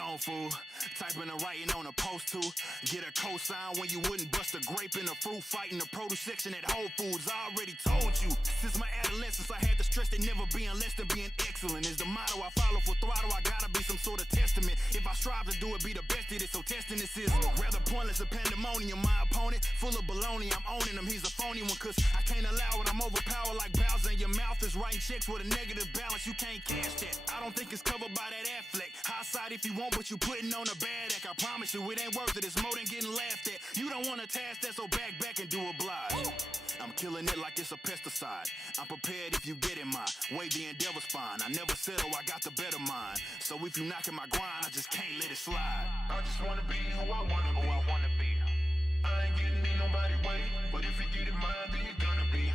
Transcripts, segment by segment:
on, fool. Typing and writing on a post to get a cosign when you wouldn't bust a grape in a fruit fight in the produce section at Whole Foods. I already told you. Since my adolescence, I had to stress that never being less than being excellent is the motto I follow. For throttle, I gotta be some sort of testament. If I strive to do it, be the best at it. So testing this is rather pointless than pandemonium. My opponent, full of baloney, I'm owning him. He's a phony one, cause I can't allow it. I'm overpowered like Bowser, and your mouth is writing checks with a negative balance. You can't cash that. I don't think it's covered by that Affleck. High side if you want, but you putting on a bad act. I promise you, it ain't worth it. It's more than getting laughed at. You don't want a task that, so back and do oblige. I'm killing it like it's a pesticide. I'm prepared if you get in my way. The endeavor's fine. I never settle, I got the better mind. So if you knocking my grind, I just can't let it slide. I just wanna be who I wanna be. I ain't getting in nobody's way, but if you get in mine, then you're gonna be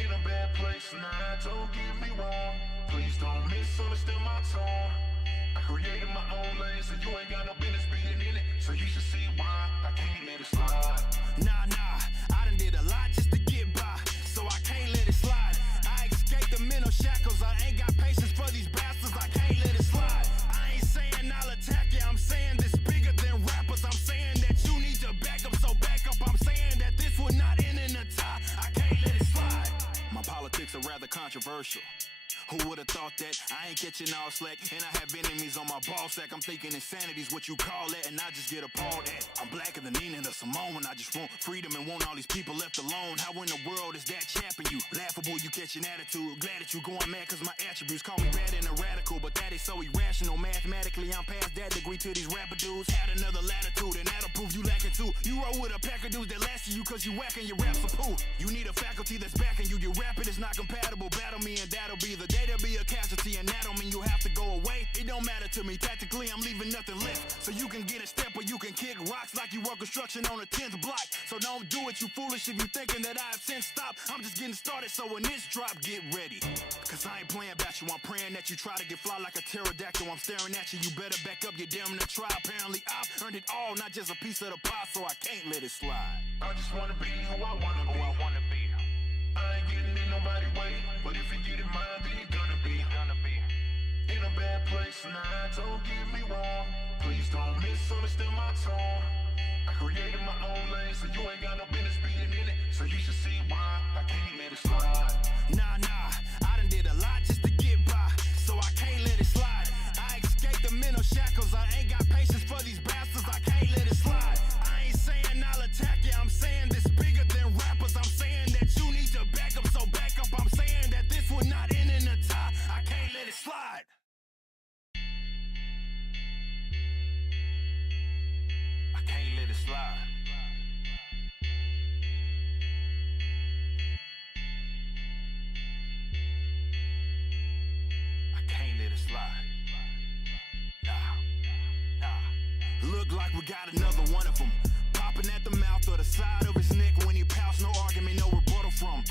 in a bad place. Nah, don't get me wrong. Please don't misunderstand my tone. I created my own lane, so you ain't got no business being in it. So you should see why I can't let it slide. Nah, I done did a lot just to get by, so I can't let it slide. I escaped the mental shackles. I ain't got patience for these bastards. I can't let it slide. I ain't saying I'll attack you. I'm saying this bigger than rappers. I'm saying that you need to back up, so back up. I'm saying that this would not end in a tie. I can't let it slide. My politics are rather controversial. Who would've thought that? I ain't catching all slack, and I have enemies on my ball sack. I'm thinking insanity's what you call that, and I just get appalled at. I'm blacker than Nina the Simone. I just want freedom and want all these people left alone. How in the world is that chapping you? Laughable, you catch an attitude. Glad that you going mad cause my attributes call me bad and a radical, but that is so irrational. Mathematically, I'm past that degree to these rapper dudes. Had another latitude, and that'll prove you lacking too. You roll with a pack of dudes that last you cause you whacking your raps a poo. You need a faculty that's backing you. Your rapping is not compatible. Battle me and that'll be the day. There'll be a casualty, and that don't mean you have to go away. It don't matter to me. Tactically, I'm leaving nothing left. So you can get a step or you can kick rocks like you work construction on a 10th block. So don't do it, you foolish, if you thinking that I have since stopped. I'm just getting started, so when this drop, get ready. Cause I ain't playing about you. I'm praying that you try to get fly like a pterodactyl. I'm staring at you. You better back up. You're damn to try. Apparently, I've earned it all, not just a piece of the pie, so I can't let it slide. I just wanna be who I wanna be. I ain't getting in nobody's way, but if you get in mine, then you're gonna be in a bad place. Nah, don't get me wrong. Please don't misunderstand my tone. I created my own lane, so you ain't got no business being in it. So you should see why I can't let it slide. Nah, I done did a lot just to get by, so I can't let it slide. I escaped the mental shackles. I ain't got patience for these bastards. I can't let it slide. I ain't saying I'll attack you. I'm saying this bigger than rappers. I'm saying that you need to back up, so back up. I'm saying that this would not end in a tie. I can't let it slide. I can't let it slide. I can't let it slide. Nah. Look like we got another one of them. Popping at the mouth or the side of his neck when he pouts. No argument, no rebuttal from.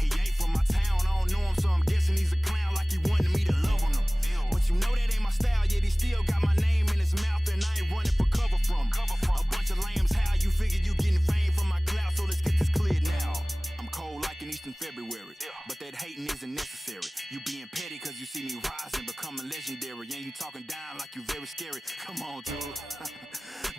He ain't from my town, I don't know him, so I'm guessing he's a clown like he wanted me to love on him. But you know that ain't my style, yet he still got my name in his mouth, and I ain't running for cover from. A bunch of lambs, how you figure you getting fame from my clout, so let's get this cleared now. I'm cold like in Eastern February, but that hating isn't necessary. You being petty cause you see me rising, becoming legendary, and you talking down like you very scary. Come on, dude.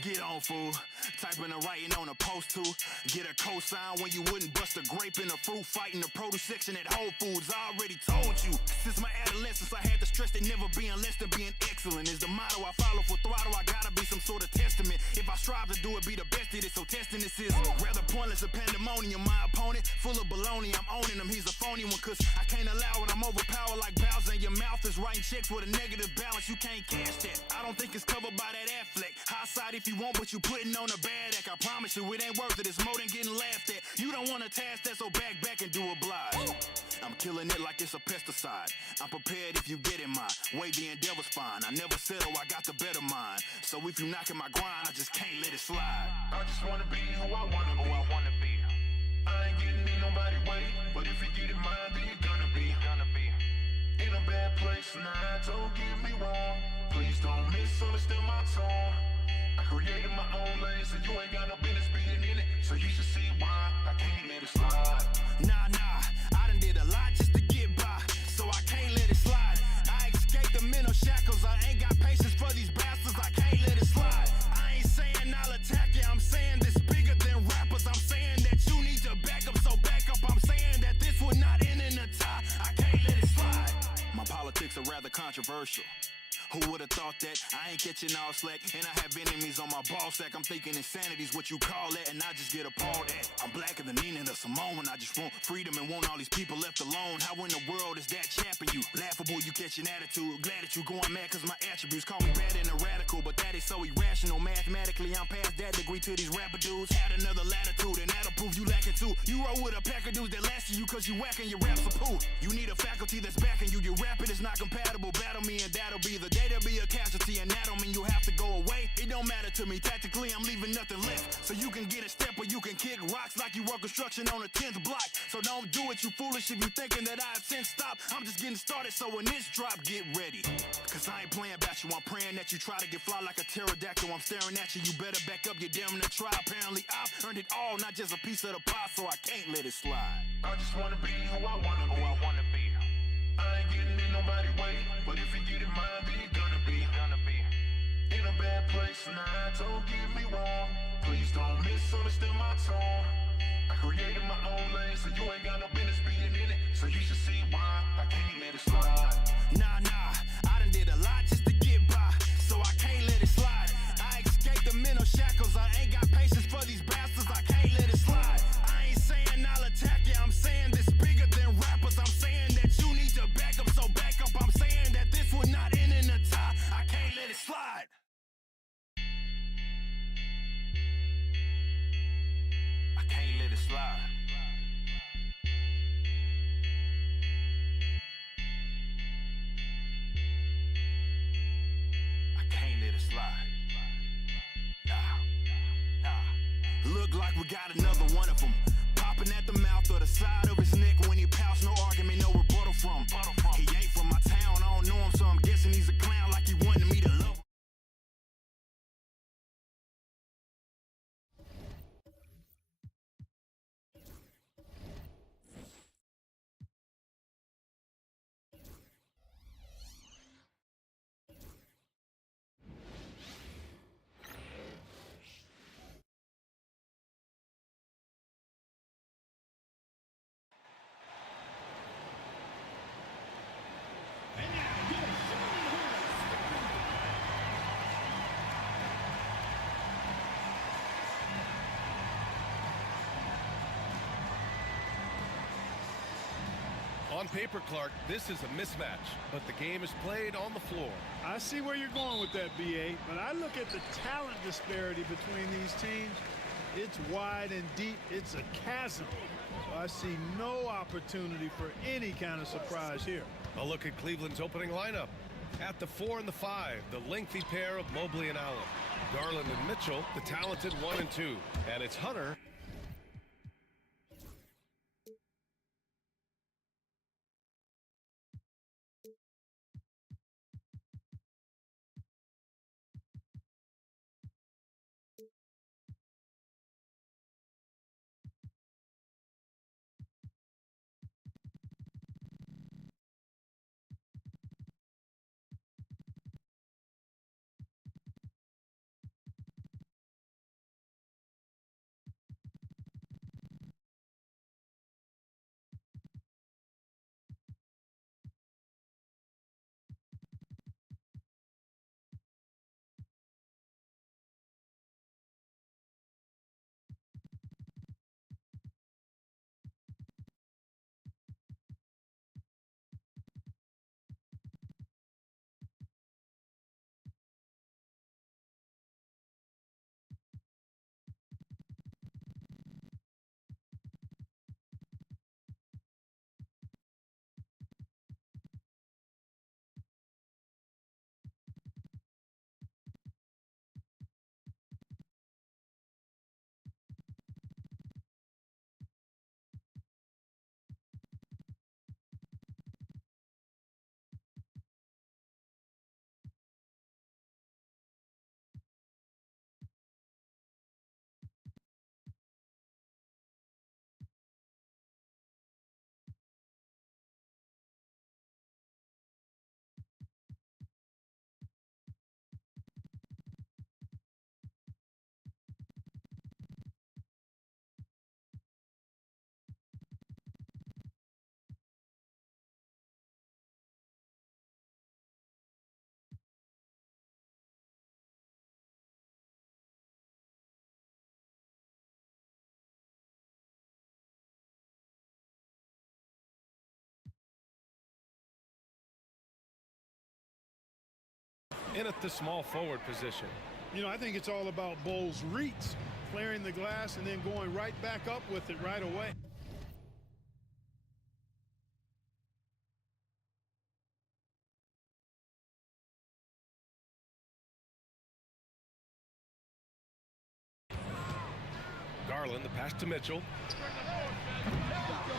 Get on, fool. Typing and writing on a post to get a cosign when you wouldn't bust a grape in a fruit fight in the produce section at Whole Foods. I already told you. Since my adolescence, I had to stress that never being less than being excellent is the motto I follow. For throttle, I gotta be some sort of testament. If I strive to do it, be the best at it. So testing this is rather pointless than pandemonium. My opponent, full of baloney, I'm owning him. He's a phony one, cause I can't allow it. I'm overpowered like Bowser, and your mouth is writing checks with a negative balance. You can't cash that. I don't think it's covered by that Affleck. High side if you want, but you putting on a bad act. I promise you, it ain't worth it. It's more than getting laughed at. You don't want a task that, so back and do oblige. I'm killing it like it's a pesticide. I'm prepared if you get in my way. The endeavor's fine. I never settle, I got the better mind. So if you knocking my grind, I just can't let it slide. I just wanna be who I wanna be. I ain't getting in nobody's way, but if you get in mine, then you're gonna be in a bad place. Nah, don't get me wrong. Please don't misunderstand my tone. I created my own lane, so you ain't got no business being in it. So you should see why I can't let it slide. Nah, I done did a lot just to get by, so I can't let it slide. I escaped the mental shackles. I ain't got patience for these controversial. Who would've thought that? I ain't catching all slack, and I have enemies on my ball stack. I'm thinking insanity's what you call that, and I just get appalled at. I'm blacker than Nina the Simone. I just want freedom and want all these people left alone. How in the world is that chapping you? Laughable, you catch an attitude. Glad that you going mad cause my attributes call me bad and a radical, but that is so irrational. Mathematically, I'm past that degree to these rapper dudes. Had another latitude, and that'll prove you lacking too. You roll with a pack of dudes that last you cause you whacking your raps a poo. You need a faculty that's backing you. Your rapping is not compatible. Battle me and that'll be the day to be a casualty, and that don't mean you have to go away. It don't matter to me. Tactically, I'm leaving nothing left. So you can get a step or you can kick rocks like you work construction on a 10th block. So don't do it, you foolish, if you thinking that I've since stopped. I'm just getting started, so when this drop, get ready. Cause I ain't playing about you. I'm praying that you try to get fly like a pterodactyl. I'm staring at you. You better back up. You damn near try. Apparently, I've earned it all, not just a piece of the pie, so I can't let it slide. I just wanna be who I wanna be. I ain't getting in nobody's way, but if you get in mine, then you're gonna be. In a bad place, nah, don't get me wrong. Please don't misunderstand my tone. I created my own lane, so you ain't got no business being in it. So you should see why I can't let it slide. Nah, I done did a lot just to get by, so I can't let it slide. I escaped the mental shackles, I ain't got patience for these bastards, I can't let it slide. I ain't saying I'll attack you, I'm saying this bigger than rappers. I'm saying that you need to back up, so back up. I'm saying that this will not end in a tie. I can't let it slide. I can't let it slide. I can't let it slide. Nah. Look like we got another one of them. Popping at the mouth or the side of his neck when he pouts. No argument, no rebuttal from. He ain't from my town, I don't know him, so I'm guessing he's a clown like he wanted me to love him. On paper, Clark, this is a mismatch, but the game is played on the floor. I see where you're going with that, BA, but I look at the talent disparity between these teams. It's wide and deep. It's a chasm. So I see no opportunity for any kind of surprise here. A look at Cleveland's opening lineup. At the 4 and the 5, the lengthy pair of Mobley and Allen. Garland and Mitchell, the talented 1 and 2. And it's Hunter. in at the small forward position. You know, I think it's all about Bull's reach, clearing the glass and then going right back up with it right away. Garland, the pass to Mitchell.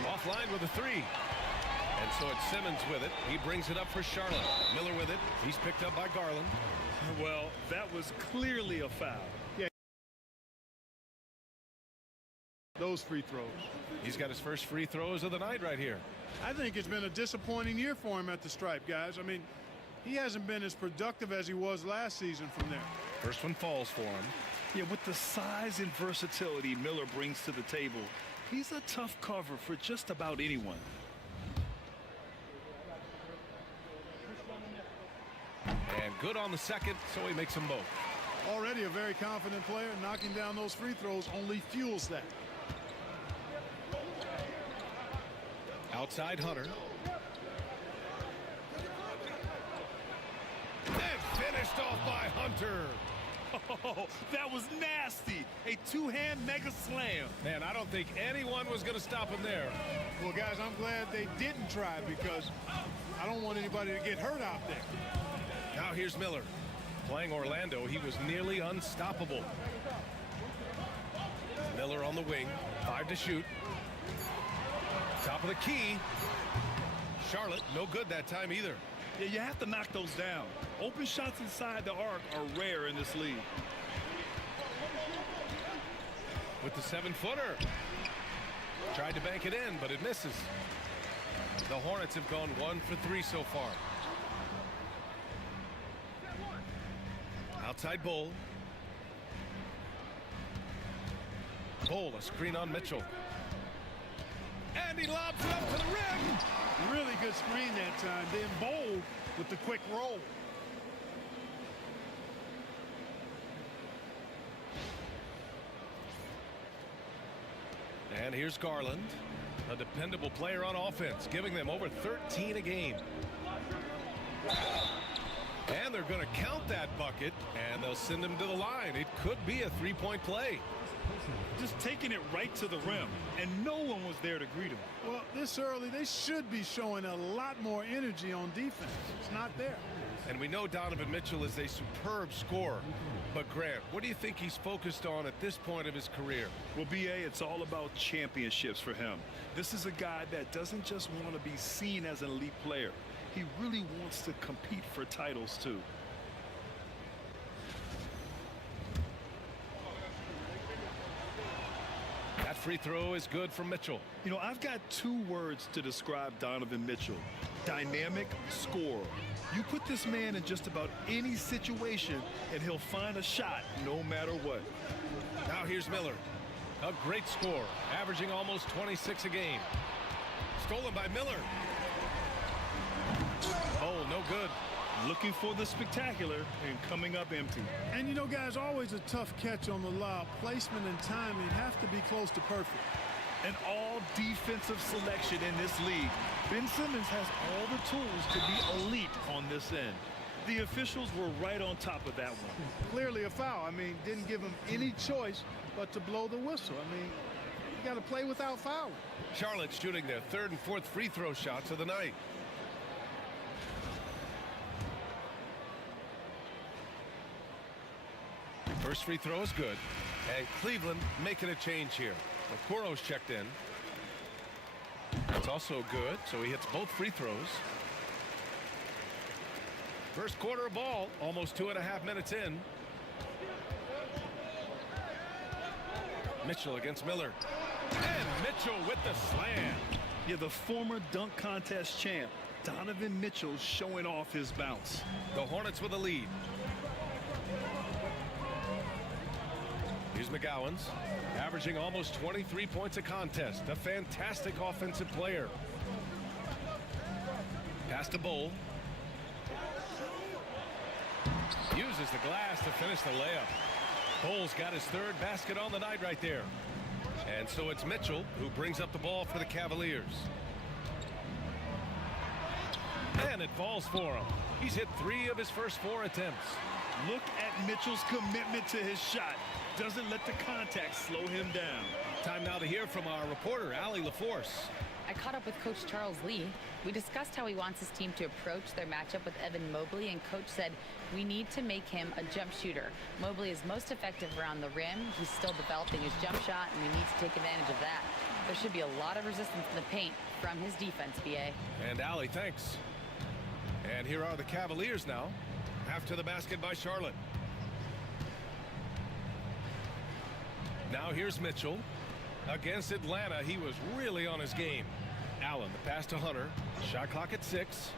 Offline with a three. And so it's Simmons with it. He brings it up for Charlotte. Miller with it. He's picked up by Garland. Well, that was clearly a foul. Yeah. Those free throws. He's got his first free throws of the night right here. I think it's been a disappointing year for him at the stripe, guys. I mean, he hasn't been as productive as he was last season from there. First one falls for him. Yeah, with the size and versatility Miller brings to the table, he's a tough cover for just about anyone. And good on the second, so he makes them both. Already a very confident player. Knocking down those free throws only fuels that. Outside Hunter. And finished off by Hunter. Oh, that was nasty. A two-hand mega slam. Man, I don't think anyone was going to stop him there. Well, guys, I'm glad they didn't try because I don't want anybody to get hurt out there. Now here's Miller. Playing Orlando, he was nearly unstoppable. Miller on the wing. 5 to shoot. Top of the key. Charlotte, no good that time either. Yeah, you have to knock those down. Open shots inside the arc are rare in this league. With the 7-footer. Tried to bank it in, but it misses. The Hornets have gone 1 for 3 so far. Outside Bull. Bull, a screen on Mitchell. And he lobs it up to the rim. Really good screen that time. Then Bull with the quick roll. And here's Garland, a dependable player on offense, giving them over 13 a game. And they're going to count that bucket, and they'll send him to the line. It could be a three-point play. Just taking it right to the rim, and no one was there to greet him. Well, this early, they should be showing a lot more energy on defense. It's not there. And we know Donovan Mitchell is a superb scorer. But, Grant, what do you think he's focused on at this point of his career? Well, B.A., it's all about championships for him. This is a guy that doesn't just want to be seen as an elite player. He really wants to compete for titles, too. That free throw is good from Mitchell. You know, I've got 2 words to describe Donovan Mitchell. Dynamic scorer. You put this man in just about any situation, and he'll find a shot no matter what. Now here's Miller. A great score, averaging almost 26 a game. Stolen by Miller. Oh, no good. Looking for the spectacular and coming up empty. And you know, guys, always a tough catch on the lob. Placement and timing have to be close to perfect. An all-defensive selection in this league. Ben Simmons has all the tools to be elite on this end. The officials were right on top of that one. Clearly a foul. I mean, didn't give him any choice but to blow the whistle. I mean, you got to play without fouling. Charlotte shooting their 3rd and 4th free throw shots of the night. First free throw is good. And Cleveland making a change here. Okoro's checked in. That's also good, so he hits both free throws. First quarter of ball, almost 2.5 minutes in. Mitchell against Miller. And Mitchell with the slam. Yeah, the former dunk contest champ, Donovan Mitchell, showing off his bounce. The Hornets with a lead. Here's McGowan's, averaging almost 23 points a contest. A fantastic offensive player. Pass to Bull. Uses the glass to finish the layup. Bull's got his 3rd basket on the night right there. And so it's Mitchell who brings up the ball for the Cavaliers. And it falls for him. He's hit 3 of his first 4 attempts. Look at Mitchell's commitment to his shot. Doesn't let the contact slow him down. Time now to hear from our reporter, Allie LaForce. I caught up with Coach Charles Lee. We discussed how he wants his team to approach their matchup with Evan Mobley, and Coach said, we need to make him a jump shooter. Mobley is most effective around the rim. He's still developing his jump shot, and we need to take advantage of that. There should be a lot of resistance in the paint from his defense, BA. And Allie, thanks. And here are the Cavaliers now, after the basket by Charlotte. Now here's Mitchell. Against Atlanta, he was really on his game. Allen, the pass to Hunter. Shot clock at 6.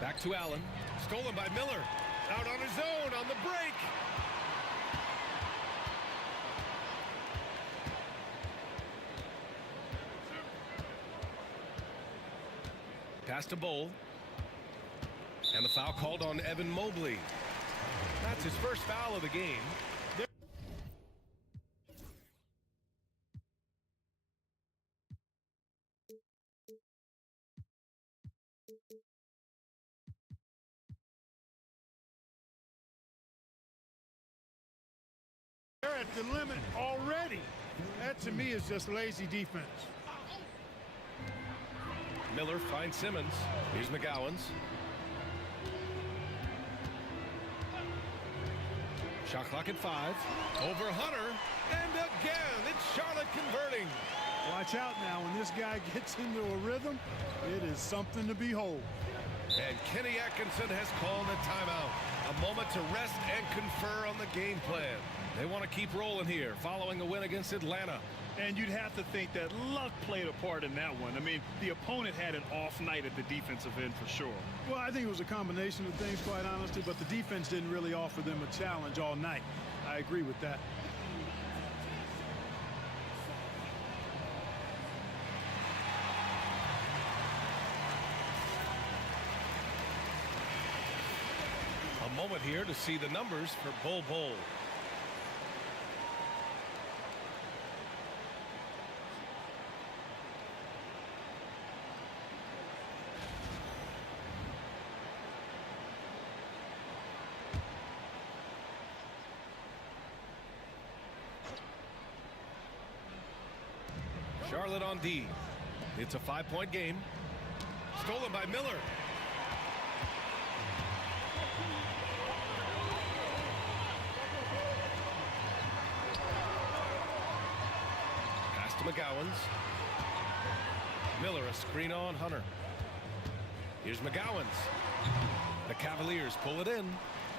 Back to Allen. Stolen by Miller. Out on his own on the break. Pass to Bowl. And the foul called on Evan Mobley. That's his first foul of the game. They're at the limit already. That to me is just lazy defense. Miller finds Simmons. Here's McGowan's. Shot clock at 5. Over Hunter. And again, it's Charlotte converting. Watch out now. When this guy gets into a rhythm, it is something to behold. And Kenny Atkinson has called a timeout. A moment to rest and confer on the game plan. They want to keep rolling here following a win against Atlanta. And you'd have to think that luck played a part in that one. I mean, the opponent had an off night at the defensive end for sure. Well, I think it was a combination of things, quite honestly, but the defense didn't really offer them a challenge all night. I agree with that. A moment here to see the numbers for Bol. Charlotte on D. It's a 5-point game. Stolen by Miller. Pass to McGowan's. Miller, a screen on Hunter. Here's McGowan's. The Cavaliers pull it in.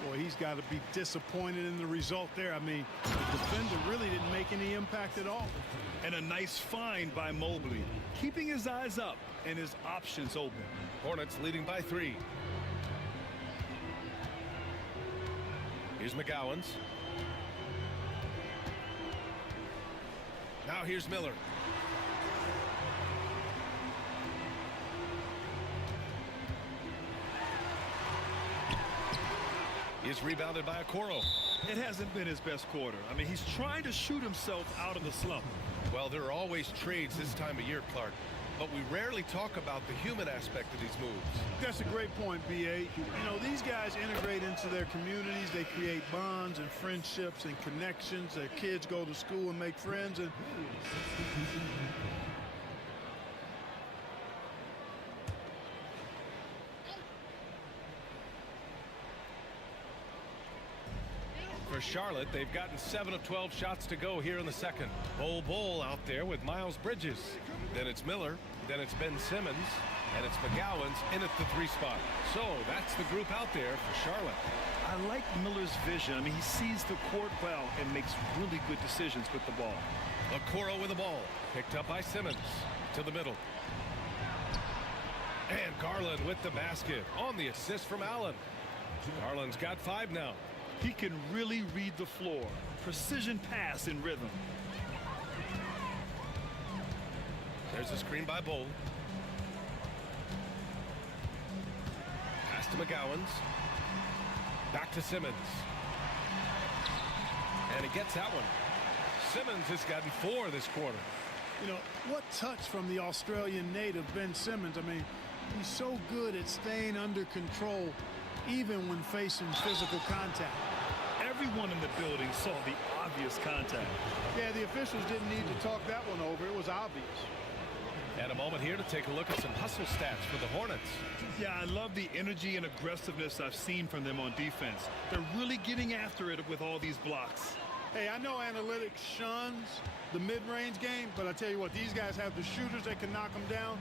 Boy, he's got to be disappointed in the result there. I mean, the defender really didn't make any impact at all. And a nice find by Mobley, keeping his eyes up and his options open. Hornets leading by 3. Here's McGowan's. Now here's Miller. Is rebounded by Okoro. It hasn't been his best quarter. I mean, he's trying to shoot himself out of the slump. Well, there are always trades this time of year, Clark, but we rarely talk about the human aspect of these moves. That's a great point, B.A. You know, these guys integrate into their communities. They create bonds and friendships and connections. Their kids go to school and make friends. And for Charlotte, they've gotten 7 of 12 shots to go here in the second. Bol out there with Miles Bridges. Then it's Miller. Then it's Ben Simmons. And it's McGowan's in at the 3 spot. So that's the group out there for Charlotte. I like Miller's vision. I mean, he sees the court well and makes really good decisions with the ball. Okoro with the ball. Picked up by Simmons. To the middle. And Garland with the basket on the assist from Allen. Garland's got 5 now. He can really read the floor. Precision pass in rhythm. There's a screen by Bol. Pass to McGowan's. Back to Simmons. And he gets that one. Simmons has gotten 4 this quarter. you know, what touch from the Australian native, Ben Simmons. I mean, He's so good at staying under control, even when facing physical contact. Everyone in the building saw the obvious contact. Yeah, the officials didn't need to talk that one over. It was obvious. And a moment here to take a look at some hustle stats for the Hornets. Yeah, I love the energy and aggressiveness I've seen from them on defense. They're really getting after it with all these blocks. Hey, I know analytics shuns the mid-range game, but I tell you what, these guys have the shooters that can knock them down,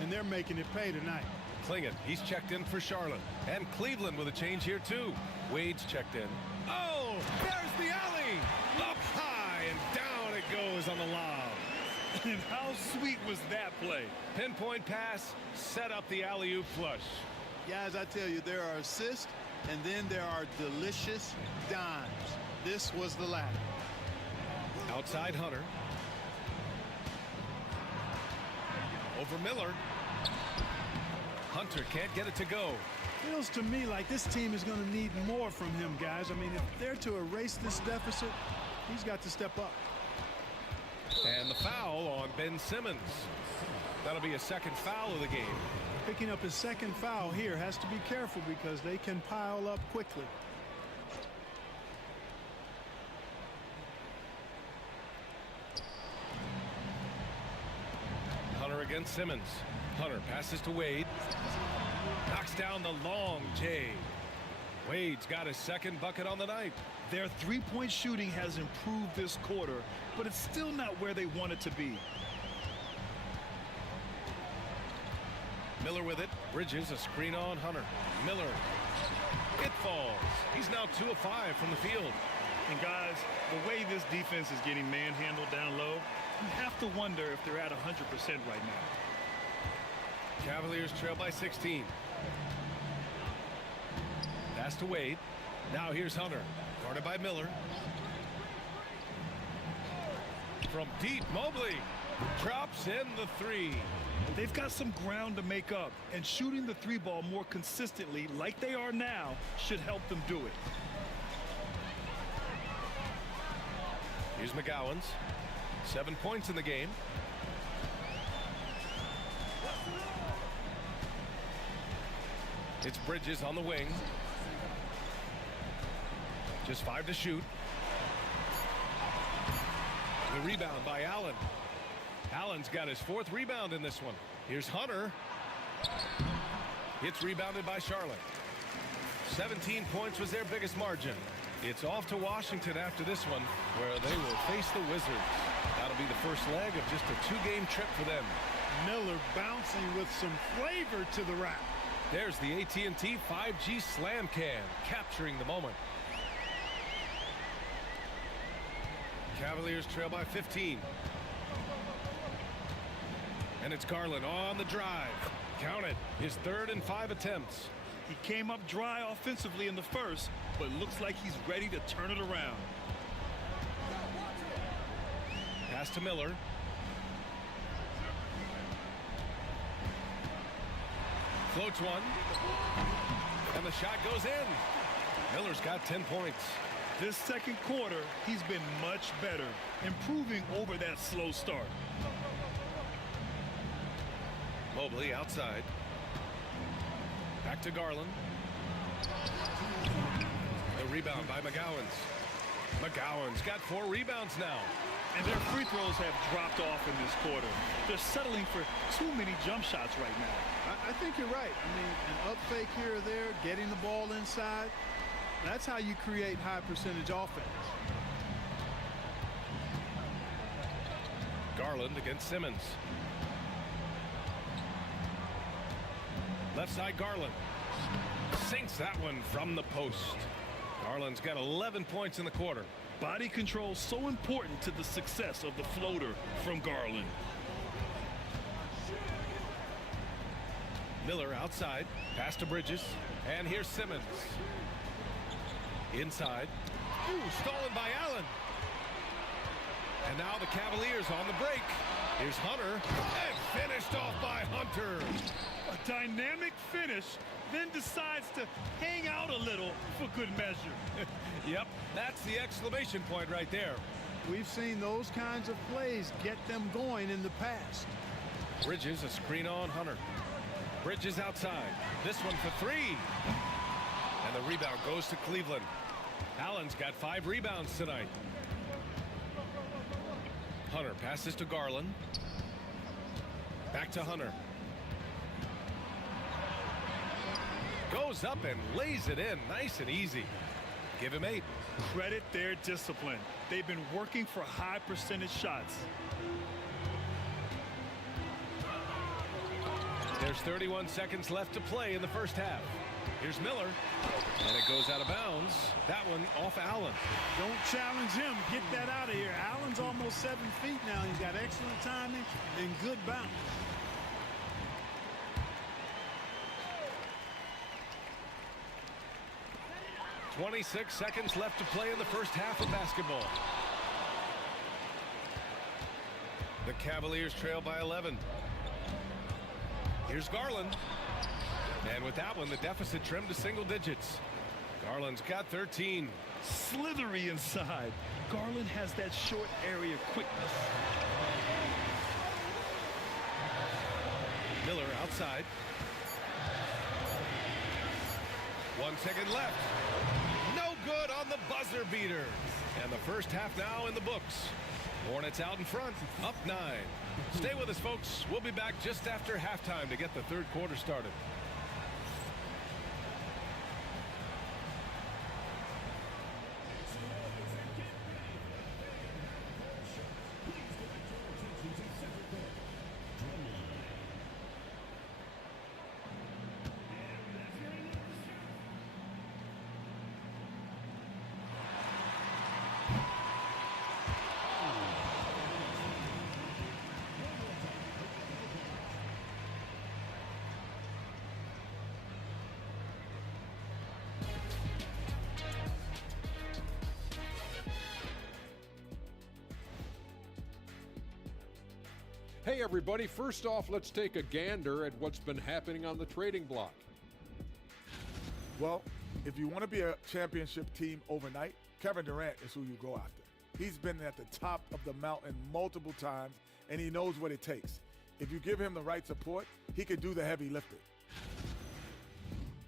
and they're making it pay tonight. Klingett, he's checked in for Charlotte. And Cleveland with a change here, too. Wade's checked in. Oh, there's the alley! Up high, and down it goes on the lob. And how sweet was that play? Pinpoint pass, set up the alley-oop flush. Guys, I tell you, there are assists, and then there are delicious dimes. This was the latter. Outside Hunter. Over Miller. Hunter can't get it to go. Feels to me like this team is going to need more from him, guys. I mean, if they're to erase this deficit, he's got to step up. And the foul on Ben Simmons. That'll be a second foul of the game. Picking up his second foul here, has to be careful because they can pile up quickly. Hunter against Simmons. Hunter passes to Wade. Knocks down the long J. Wade's got his second bucket on the night. Their three-point shooting has improved this quarter, but it's still not where they want it to be. Miller with it. Bridges, a screen on Hunter. Miller. It falls. He's now 2 of 5 from the field. And guys, the way this defense is getting manhandled down low, you have to wonder if they're at 100% right now. Cavaliers trail by 16. Pass to Wade. Now here's Hunter. Guarded by Miller. From deep, Mobley drops in the three. They've got some ground to make up, and shooting the three ball more consistently like they are now should help them do it. Here's McGowan's. 7 points in the game. It's Bridges on the wing. Just 5 to shoot. The rebound by Allen. Allen's got his 4th rebound in this one. Here's Hunter. It's rebounded by Charlotte. 17 points was their biggest margin. It's off to Washington after this one, where they will face the Wizards. That'll be the first leg of just a 2-game trip for them. Miller bouncing with some flavor to the rack. There's the AT&T 5G Slam Cam, capturing the moment. Cavaliers trail by 15. And it's Garland on the drive. Count it, his 3rd and 5 attempts. He came up dry offensively in the first, but looks like he's ready to turn it around. Pass to Miller. Floats one. And the shot goes in. Miller's got 10 points. This second quarter, he's been much better, improving over that slow start. Mobley outside. Back to Garland. The rebound by McGowan's. McGowan's got 4 rebounds now. And their free throws have dropped off in this quarter. They're settling for too many jump shots right now. I think you're right. I mean, an up fake here or there, getting the ball inside. That's how you create high percentage offense. Garland against Simmons. Left side Garland. Sinks that one from the post. Garland's got 11 points in the quarter. Body control so important to the success of the floater from Garland. Miller outside. Pass to Bridges. And here's Simmons. Inside. Ooh, stolen by Allen. And now the Cavaliers on the break. Here's Hunter. And finished off by Hunter. A dynamic finish, then decides to hang out a little for good measure. Yep, that's the exclamation point right there. We've seen those kinds of plays get them going in the past. Bridges, a screen on Hunter. Bridges outside. This one for three. And the rebound goes to Cleveland. Allen's got 5 rebounds tonight. Hunter passes to Garland. Back to Hunter. Goes up and lays it in nice and easy. Give him 8. Credit their discipline. They've been working for high percentage shots. There's 31 seconds left to play in the first half. Here's Miller. And it goes out of bounds. That one off Allen. Don't challenge him. Get that out of here. Allen's almost 7 feet now. He's got excellent timing and good bounce. 26 seconds left to play in the first half of basketball. The Cavaliers trail by 11. Here's Garland. And with that one, the deficit trimmed to single digits. Garland's got 13. Slithery inside. Garland has that short area quickness. Miller outside. 1 second left. No good on the buzzer beater. And the first half now in the books. Hornets out in front, up 9. Stay with us, folks. We'll be back just after halftime to get the third quarter started. Hey everybody, first off, let's take a gander at what's been happening on the trading block. Well, if you want to be a championship team overnight, Kevin Durant is who you go after. He's been at the top of the mountain multiple times, and he knows what it takes. If you give him the right support, he can do the heavy lifting.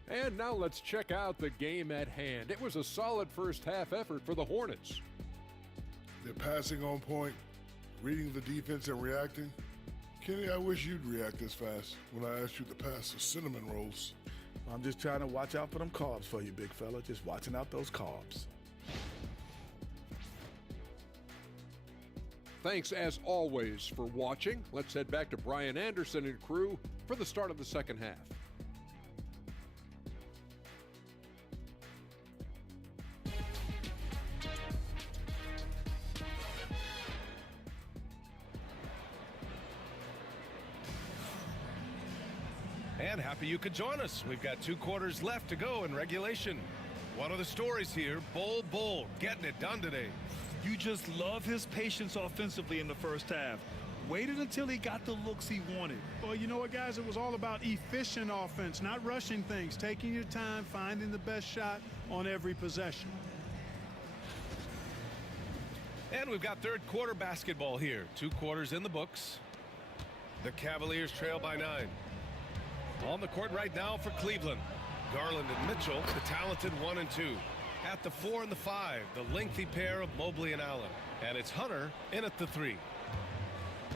And now let's check out the game at hand. It was a solid first half effort for the Hornets. They're passing on point, reading the defense and reacting. Kenny, I wish you'd react this fast when I asked you to pass the cinnamon rolls. I'm just trying to watch out for them carbs for you, big fella. Just watching out those carbs. Thanks, as always, for watching. Let's head back to Brian Anderson and crew for the start of the second half. And happy you could join us. We've got 2 quarters left to go in regulation. One of the stories here, Bull, getting it done today. You just love his patience offensively in the first half. Waited until he got the looks he wanted. Well, you know what, guys? It was all about efficient offense, not rushing things, taking your time, finding the best shot on every possession. And we've got third quarter basketball here. 2 quarters in the books. The Cavaliers trail by 9. On the court right now for Cleveland, Garland and Mitchell, the talented 1 and 2. At the 4 and the 5, the lengthy pair of Mobley and Allen. And it's Hunter in at the 3.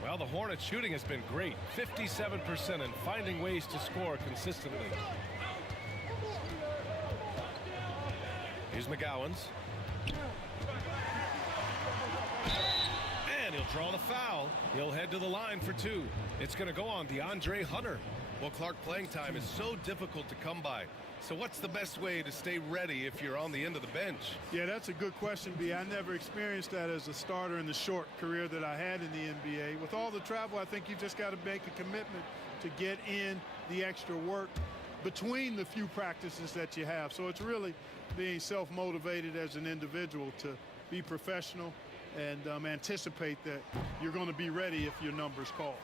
Well, the Hornets shooting has been great, 57%, and finding ways to score consistently. Here's McGowan's. And he'll draw the foul. He'll head to the line for 2. It's going to go on DeAndre Hunter. Well, Clark, playing time is so difficult to come by. So what's the best way to stay ready if you're on the end of the bench? Yeah, that's a good question, B. I never experienced that as a starter in the short career that I had in the NBA. With all the travel, I think you've just got to make a commitment to get in the extra work between the few practices that you have. So it's really being self-motivated as an individual to be professional and anticipate that you're going to be ready if your number's called.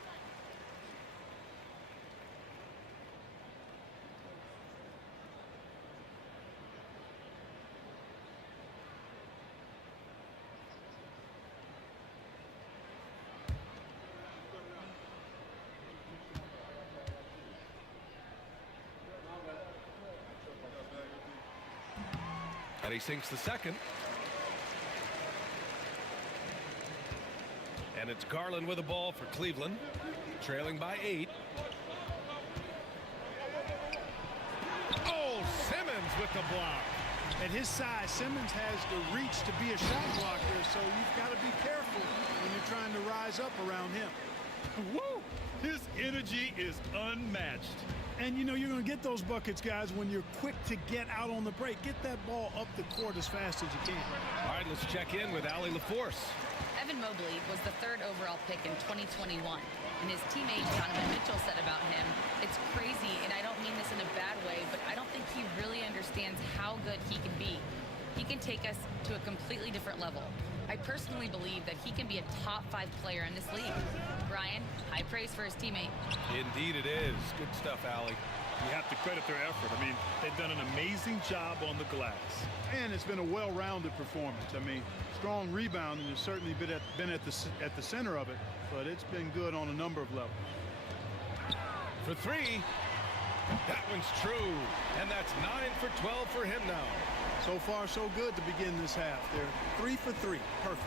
And he sinks the second. And it's Garland with the ball for Cleveland, trailing by 8. Oh, Simmons with the block. At his size, Simmons has the reach to be a shot blocker, so you've got to be careful when you're trying to rise up around him. Woo! His energy is unmatched. And you know you're going to get those buckets, guys, when you're quick to get out on the break. Get that ball up the court as fast as you can. All right, let's check in with Allie LaForce. Evan Mobley was the 3rd overall pick in 2021, and his teammate Donovan Mitchell said about him, "It's crazy, and I don't mean this in a bad way, but I don't think he really understands how good he can be. He can take us to a completely different level. I personally believe that he can be a top 5 player in this league." Brian, high praise for his teammate. Indeed it is. Good stuff, Allie. You have to credit their effort. I mean, they've done an amazing job on the glass. And it's been a well-rounded performance. I mean, strong rebounding has certainly been at the center of it, but it's been good on a number of levels. For 3, that one's true, and that's 9 for 12 for him now. So far, so good to begin this half. They're 3 for 3. Perfect.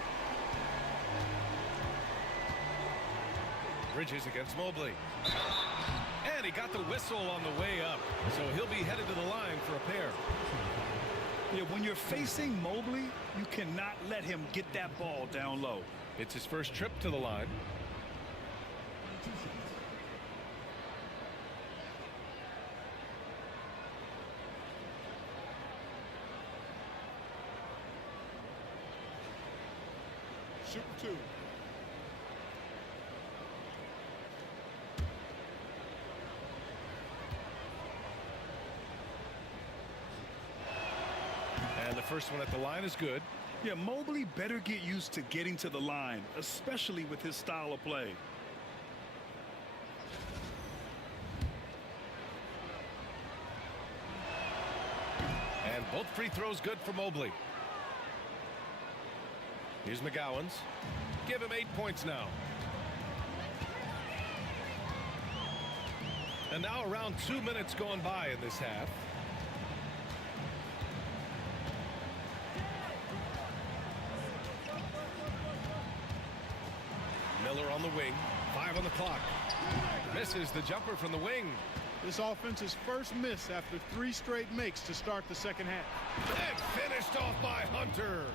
Bridges against Mobley. And he got the whistle on the way up, so he'll be headed to the line for a pair. Yeah, when you're facing Mobley, you cannot let him get that ball down low. It's his first trip to the line. Shoot 2. And the first one at the line is good. Yeah, Mobley better get used to getting to the line, especially with his style of play. And both free throws good for Mobley. Here's McGowan's. Give him 8 points now. And now around 2 minutes going by in this half. Miller on the wing. 5 on the clock. Misses the jumper from the wing. This offense's first miss after 3 straight makes to start the second half. And finished off by Hunter.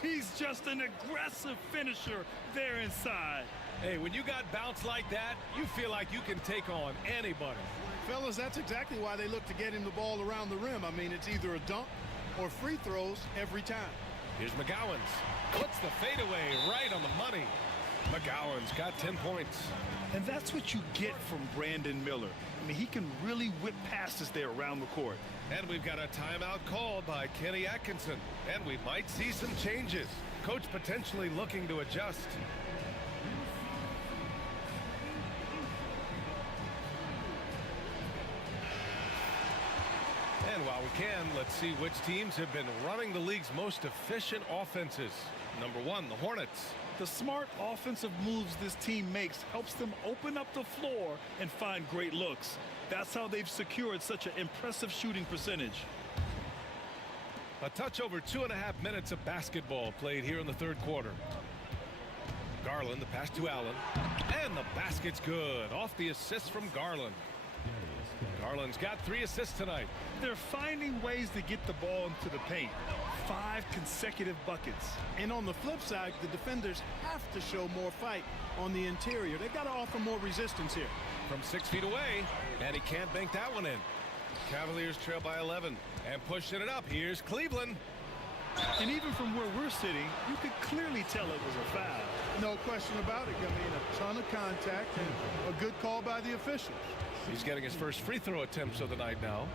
He's just an aggressive finisher there inside. Hey, when you got bounce like that, you feel like you can take on anybody. Fellas, that's exactly why they look to get him the ball around the rim. I mean, it's either a dunk or free throws every time. Here's McGowan's. Puts the fadeaway right on the money. McGowan's got 10 points. And that's what you get from Brandon Miller. I mean, he can really whip passes there around the court. And we've got a timeout called by Kenny Atkinson. And we might see some changes. Coach potentially looking to adjust. And while we can, let's see which teams have been running the league's most efficient offenses. Number 1, the Hornets. The smart offensive moves this team makes helps them open up the floor and find great looks. That's how they've secured such an impressive shooting percentage. A touch over 2.5 minutes of basketball played here in the third quarter. Garland, the pass to Allen. And the basket's good. Off the assist from Garland. Garland's got 3 assists tonight. They're finding ways to get the ball into the paint. 5 consecutive buckets. And on the flip side, the defenders have to show more fight on the interior. They've got to offer more resistance here. From 6 feet away, and he can't bank that one in. Cavaliers trail by 11 and pushing it up. Here's Cleveland. And even from where we're sitting, you could clearly tell it was a foul. No question about it. I mean, a ton of contact and a good call by the officials. He's getting his first free throw attempts of the night now.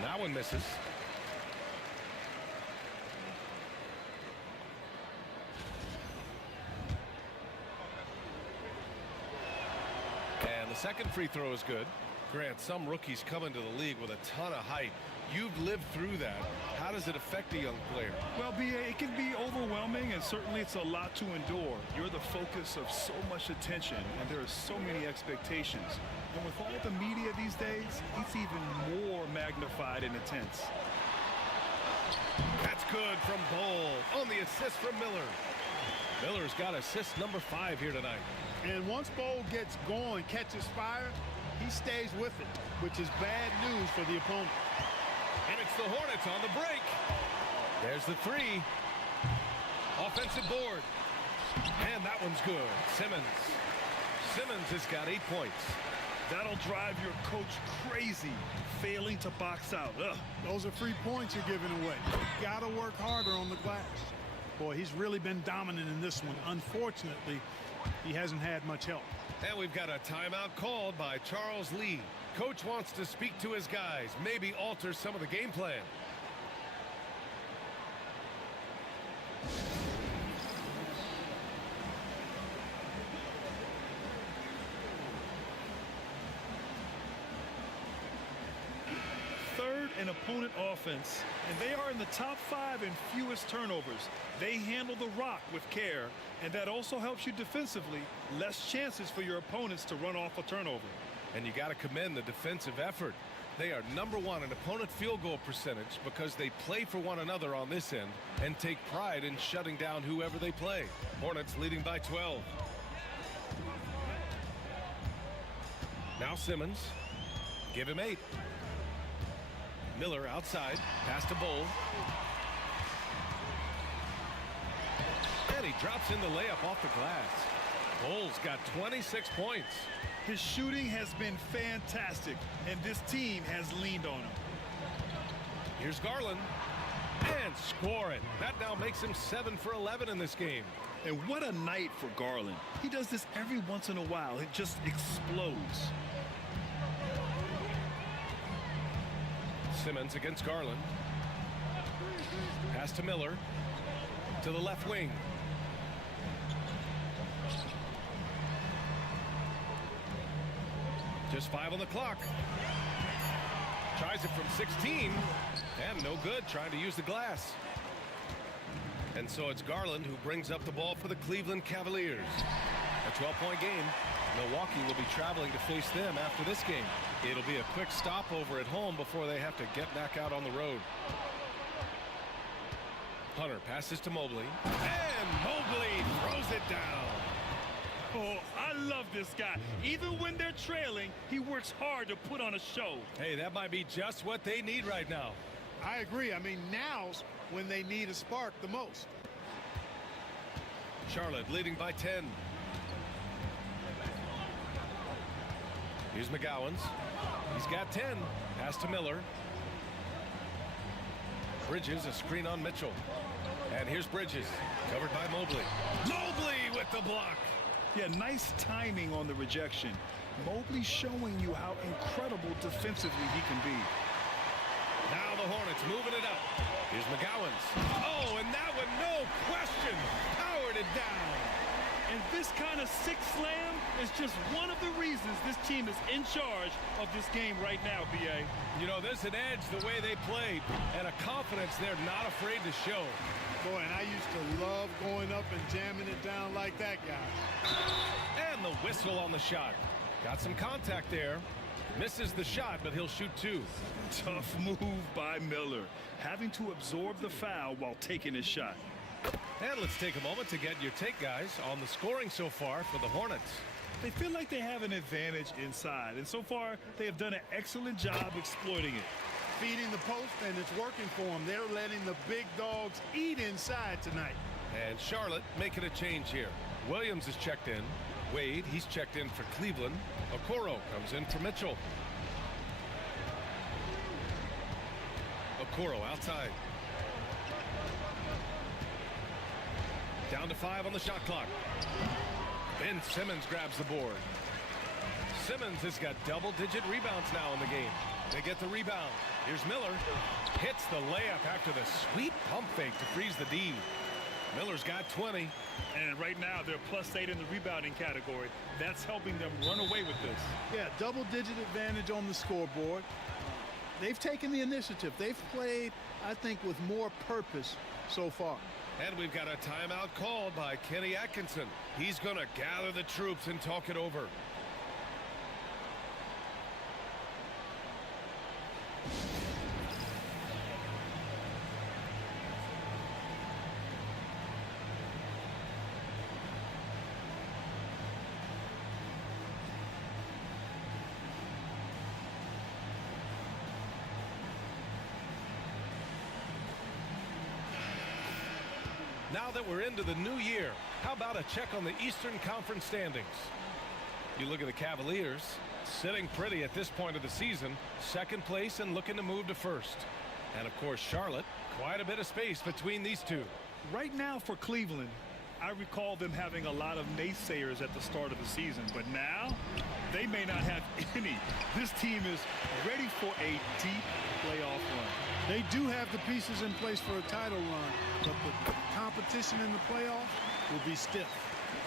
That one misses. And the second free throw is good. Grant, some rookies come into the league with a ton of height. You've lived through that. How does it affect a young player? Well, it can be overwhelming, and certainly it's a lot to endure. You're the focus of so much attention, and there are so many expectations. And with all the media these days, it's even more magnified and intense. good from Bowl on the assist from Miller. Miller's got assist number 5 here tonight. And once Bowl gets going, catches fire, he stays with it, which is bad news for the opponent. And it's the Hornets on the break. There's the 3. Offensive board. And that one's good. Simmons has got 8 points. That'll drive your coach crazy, failing to box out. Ugh. Those are free points you're giving away. Got to work harder on the glass. Boy, he's really been dominant in this one. Unfortunately, he hasn't had much help. And we've got a timeout called by Charles Lee. Coach wants to speak to his guys, maybe alter some of the game plan. Third in opponent offense, and they are in the top 5 in fewest turnovers. They handle the rock with care, and that also helps you defensively. Less chances for your opponents to run off a turnover. And you got to commend the defensive effort. They are number 1 in opponent field goal percentage because they play for one another on this end and take pride in shutting down whoever they play. Hornets leading by 12. Now Simmons. Give him 8. Miller outside. Pass to Bowl. And he drops in the layup off the glass. Bowl's got 26 points. His shooting has been fantastic, and this team has leaned on him. Here's Garland. And score it. That now makes him 7 for 11 in this game. And what a night for Garland. He does this every once in a while. It just explodes. Simmons against Garland. Pass to Miller. To the left wing. Just 5 on the clock. Tries it from 16. And no good, trying to use the glass. And so it's Garland who brings up the ball for the Cleveland Cavaliers. A 12-point game. Milwaukee will be traveling to face them after this game. It'll be a quick stopover at home before they have to get back out on the road. Hunter passes to Mobley. And Mobley throws it down. Oh, I love this guy. Even when they're trailing, he works hard to put on a show. Hey, that might be just what they need right now. I agree. I mean, now's when they need a spark the most. Charlotte leading by 10. Here's McGowan's. He's got 10. Pass to Miller. Bridges, a screen on Mitchell. And here's Bridges, covered by Mobley. Mobley with the block. Yeah, nice timing on the rejection. Mobley showing you how incredible defensively he can be. Now the Hornets moving it up. Here's McGowan's. Oh, and that one, no question, powered it down. And this kind of sick slam is just one of the reasons this team is in charge of this game right now, B.A. You know, there's an edge the way they played and a confidence they're not afraid to show. Boy, and I used to love going up and jamming it down like that guy. And the whistle on the shot. Got some contact there. Misses the shot, but he'll shoot 2. Tough move by Miller, having to absorb the foul while taking his shot. And let's take a moment to get your take, guys, on the scoring so far for the Hornets. They feel like they have an advantage inside, and so far they have done an excellent job exploiting it. Feeding the post, and it's working for them. They're letting the big dogs eat inside tonight. And Charlotte making a change here. Williams is checked in. Wade, he's checked in for Cleveland. Okoro comes in for Mitchell. Okoro outside. Down to 5 on the shot clock. Ben Simmons grabs the board. Simmons has got double-digit rebounds now in the game. They get the rebound. Here's Miller. Hits the layup after the sweet pump fake to freeze the D. Miller's got 20. And right now they're +8 in the rebounding category. That's helping them run away with this. Yeah, double-digit advantage on the scoreboard. They've taken the initiative. They've played, I think, with more purpose so far. And we've got a timeout called by Kenny Atkinson. He's going to gather the troops and talk it over. Now that we're into the new year, how about a check on the Eastern Conference standings? You look at the Cavaliers, sitting pretty at this point of the season, second place and looking to move to first. And of course, Charlotte, quite a bit of space between these two. Right now for Cleveland, I recall them having a lot of naysayers at the start of the season, but now they may not have any. This team is ready for a deep playoff run. They do have the pieces in place for a title run, but the competition in the playoffs will be stiff.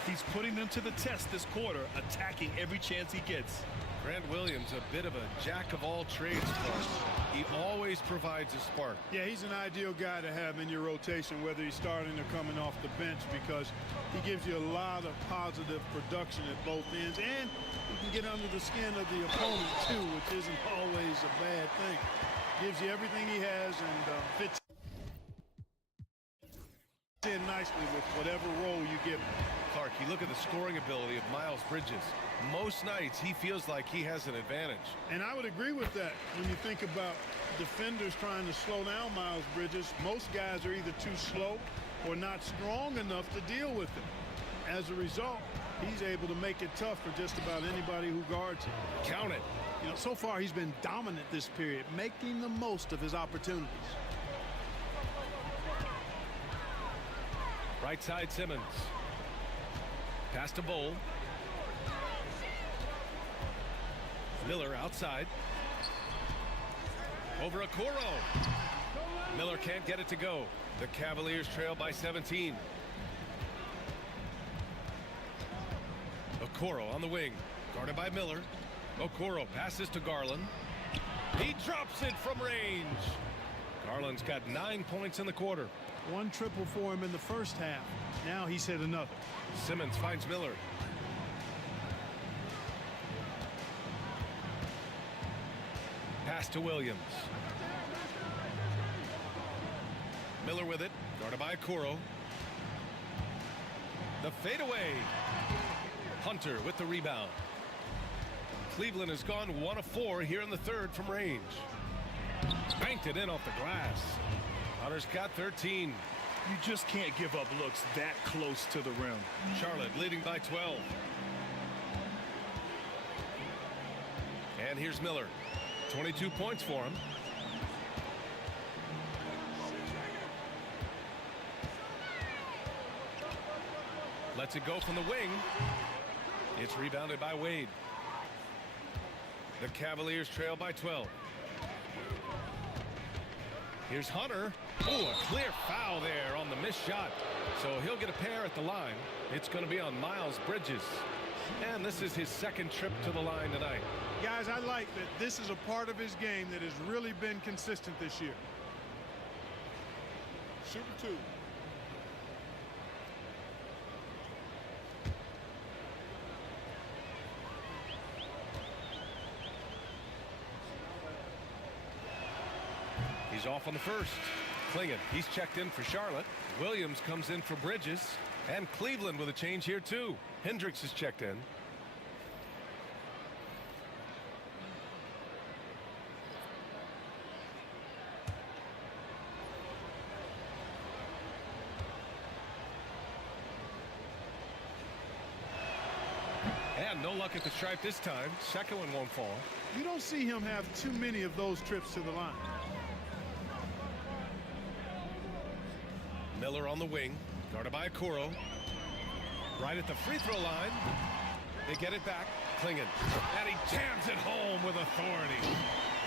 He's putting them to the test this quarter, attacking every chance he gets. Grant Williams, a bit of a jack-of-all-trades clutch. He always provides a spark. Yeah, he's an ideal guy to have in your rotation, whether he's starting or coming off the bench, because he gives you a lot of positive production at both ends, and he can get under the skin of the opponent, too, which isn't always a bad thing. Gives you everything he has and fits in nicely with whatever role you give him. Clark, you look at the scoring ability of Miles Bridges. Most nights he feels like he has an advantage. And I would agree with that. When you think about defenders trying to slow down Miles Bridges, most guys are either too slow or not strong enough to deal with him. As a result, he's able to make it tough for just about anybody who guards him. Count it. You know, so far he's been dominant this period, making the most of his opportunities. Right side Simmons. Pass to Bowl. Miller outside. Over Okoro. Miller can't get it to go. The Cavaliers trail by 17. Okoro on the wing. Guarded by Miller. Okoro passes to Garland. He drops it from range. Garland's got 9 points in the quarter. One triple for him in the first half. Now he's hit another. Simmons finds Miller. Pass to Williams. Miller with it. Guarded by Okoro. The fadeaway. Hunter with the rebound. Cleveland has gone 1 of 4 here in the third from range. Banked it in off the glass. Hunter's got 13. You just can't give up looks that close to the rim. Charlotte leading by 12. And here's Miller. 22 points for him. Lets it go from the wing. It's rebounded by Wade. The Cavaliers trail by 12. Here's Hunter. Oh, a clear foul there on the missed shot. So he'll get a pair at the line. It's going to be on Miles Bridges. And this is his second trip to the line tonight. Guys, I like that this is a part of his game that has really been consistent this year. Super 2. He's off on the first. Klingon, he's checked in for Charlotte. Williams comes in for Bridges. And Cleveland with a change here too. Hendricks is checked in. And no luck at the stripe this time. Second one won't fall. You don't see him have too many of those trips to the line. Miller on the wing, guarded by Okoro. Right at the free throw line. They get it back. Klingon. And he jams it home with authority.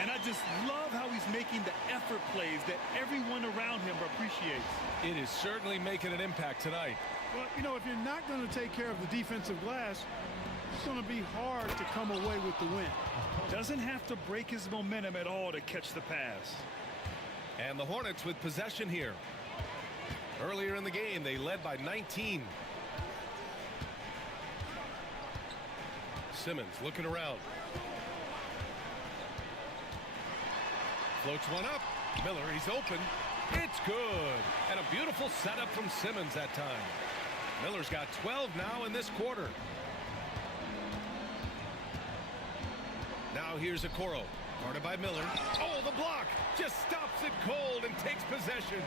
And I just love how he's making the effort plays that everyone around him appreciates. It is certainly making an impact tonight. Well, you know, if you're not going to take care of the defensive glass, it's going to be hard to come away with the win. Doesn't have to break his momentum at all to catch the pass. And the Hornets with possession here. Earlier in the game, they led by 19. Simmons looking around. Floats one up. Miller, he's open. It's good. And a beautiful setup from Simmons that time. Miller's got 12 now in this quarter. Now here's Okoro. Guarded by Miller. Oh, the block. Just stops it cold and takes possession.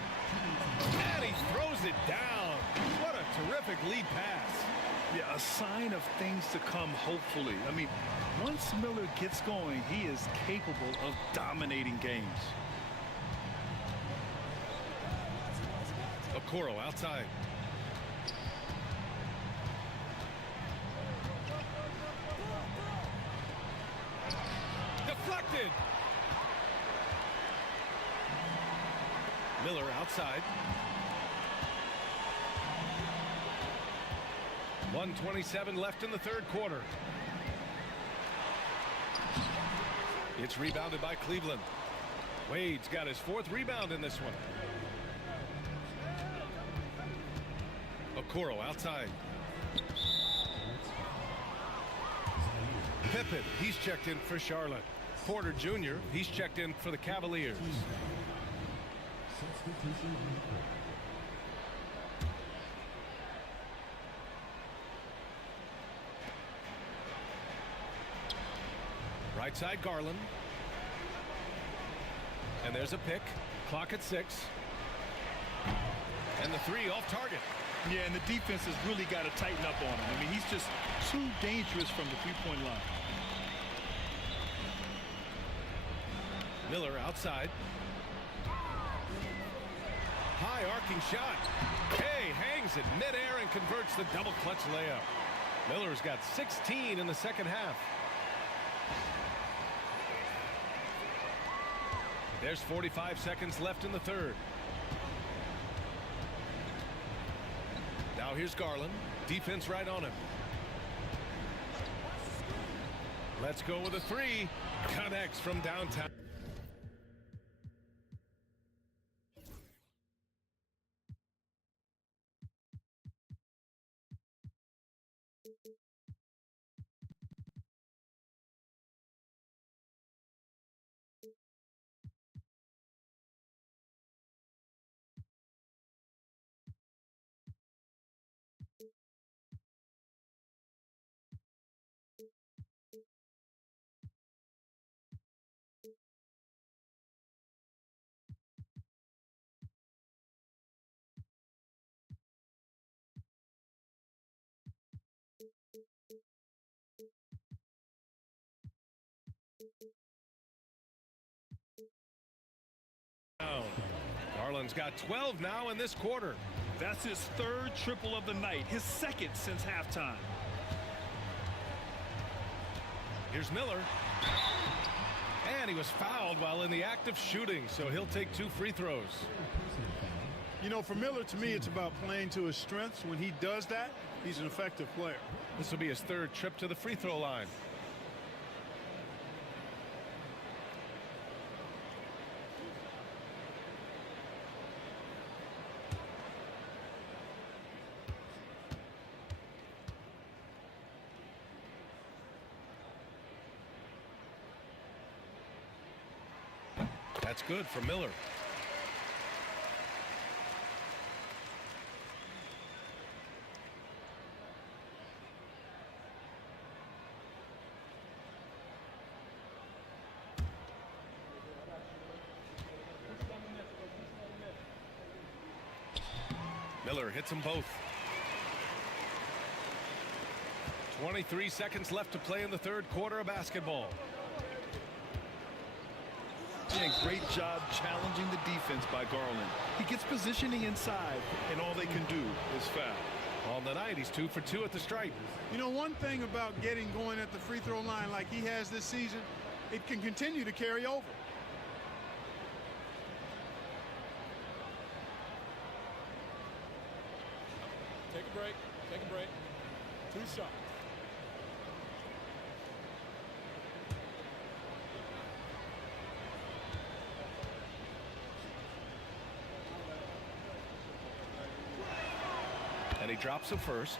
And he throws it down. What a terrific lead pass. Yeah, a sign of things to come, hopefully. I mean, once Miller gets going, he is capable of dominating games. Okoro outside. Deflected. Miller outside. 1:27 left in the third quarter. It's rebounded by Cleveland. Wade's got his fourth rebound in this one. Okoro outside. Pippen, he's checked in for Charlotte. Porter Jr., he's checked in for the Cavaliers. Right side Garland. And there's a pick. Clock at 6. And the three off target. Yeah, and the defense has really got to tighten up on him. I mean, he's just too dangerous from the three-point line. Miller outside. High arcing shot. Hey, hangs it midair and converts the double clutch layup. Miller's got 16 in the second half. There's 45 seconds left in the third. Now here's Garland. Defense right on him. Let's go with a three. Connects from downtown. Garland's got 12 now in this quarter. That's his third triple of the night, his second since halftime. Here's Miller. And he was fouled while in the act of shooting, so he'll take 2 free throws. You know, for Miller, to me, it's about playing to his strengths. When he does that, he's an effective player. This will be his third trip to the free throw line. That's good for Miller. Miller hits them both. 23 seconds left to play in the third quarter of basketball. And great job challenging the defense by Garland. He gets positioning inside, and all they can do is foul. On the night, he's 2 for 2 at the stripe. You know, one thing about getting going at the free throw line like he has this season, it can continue to carry over. Take a break. Take a break. 2 shots. And he drops him first.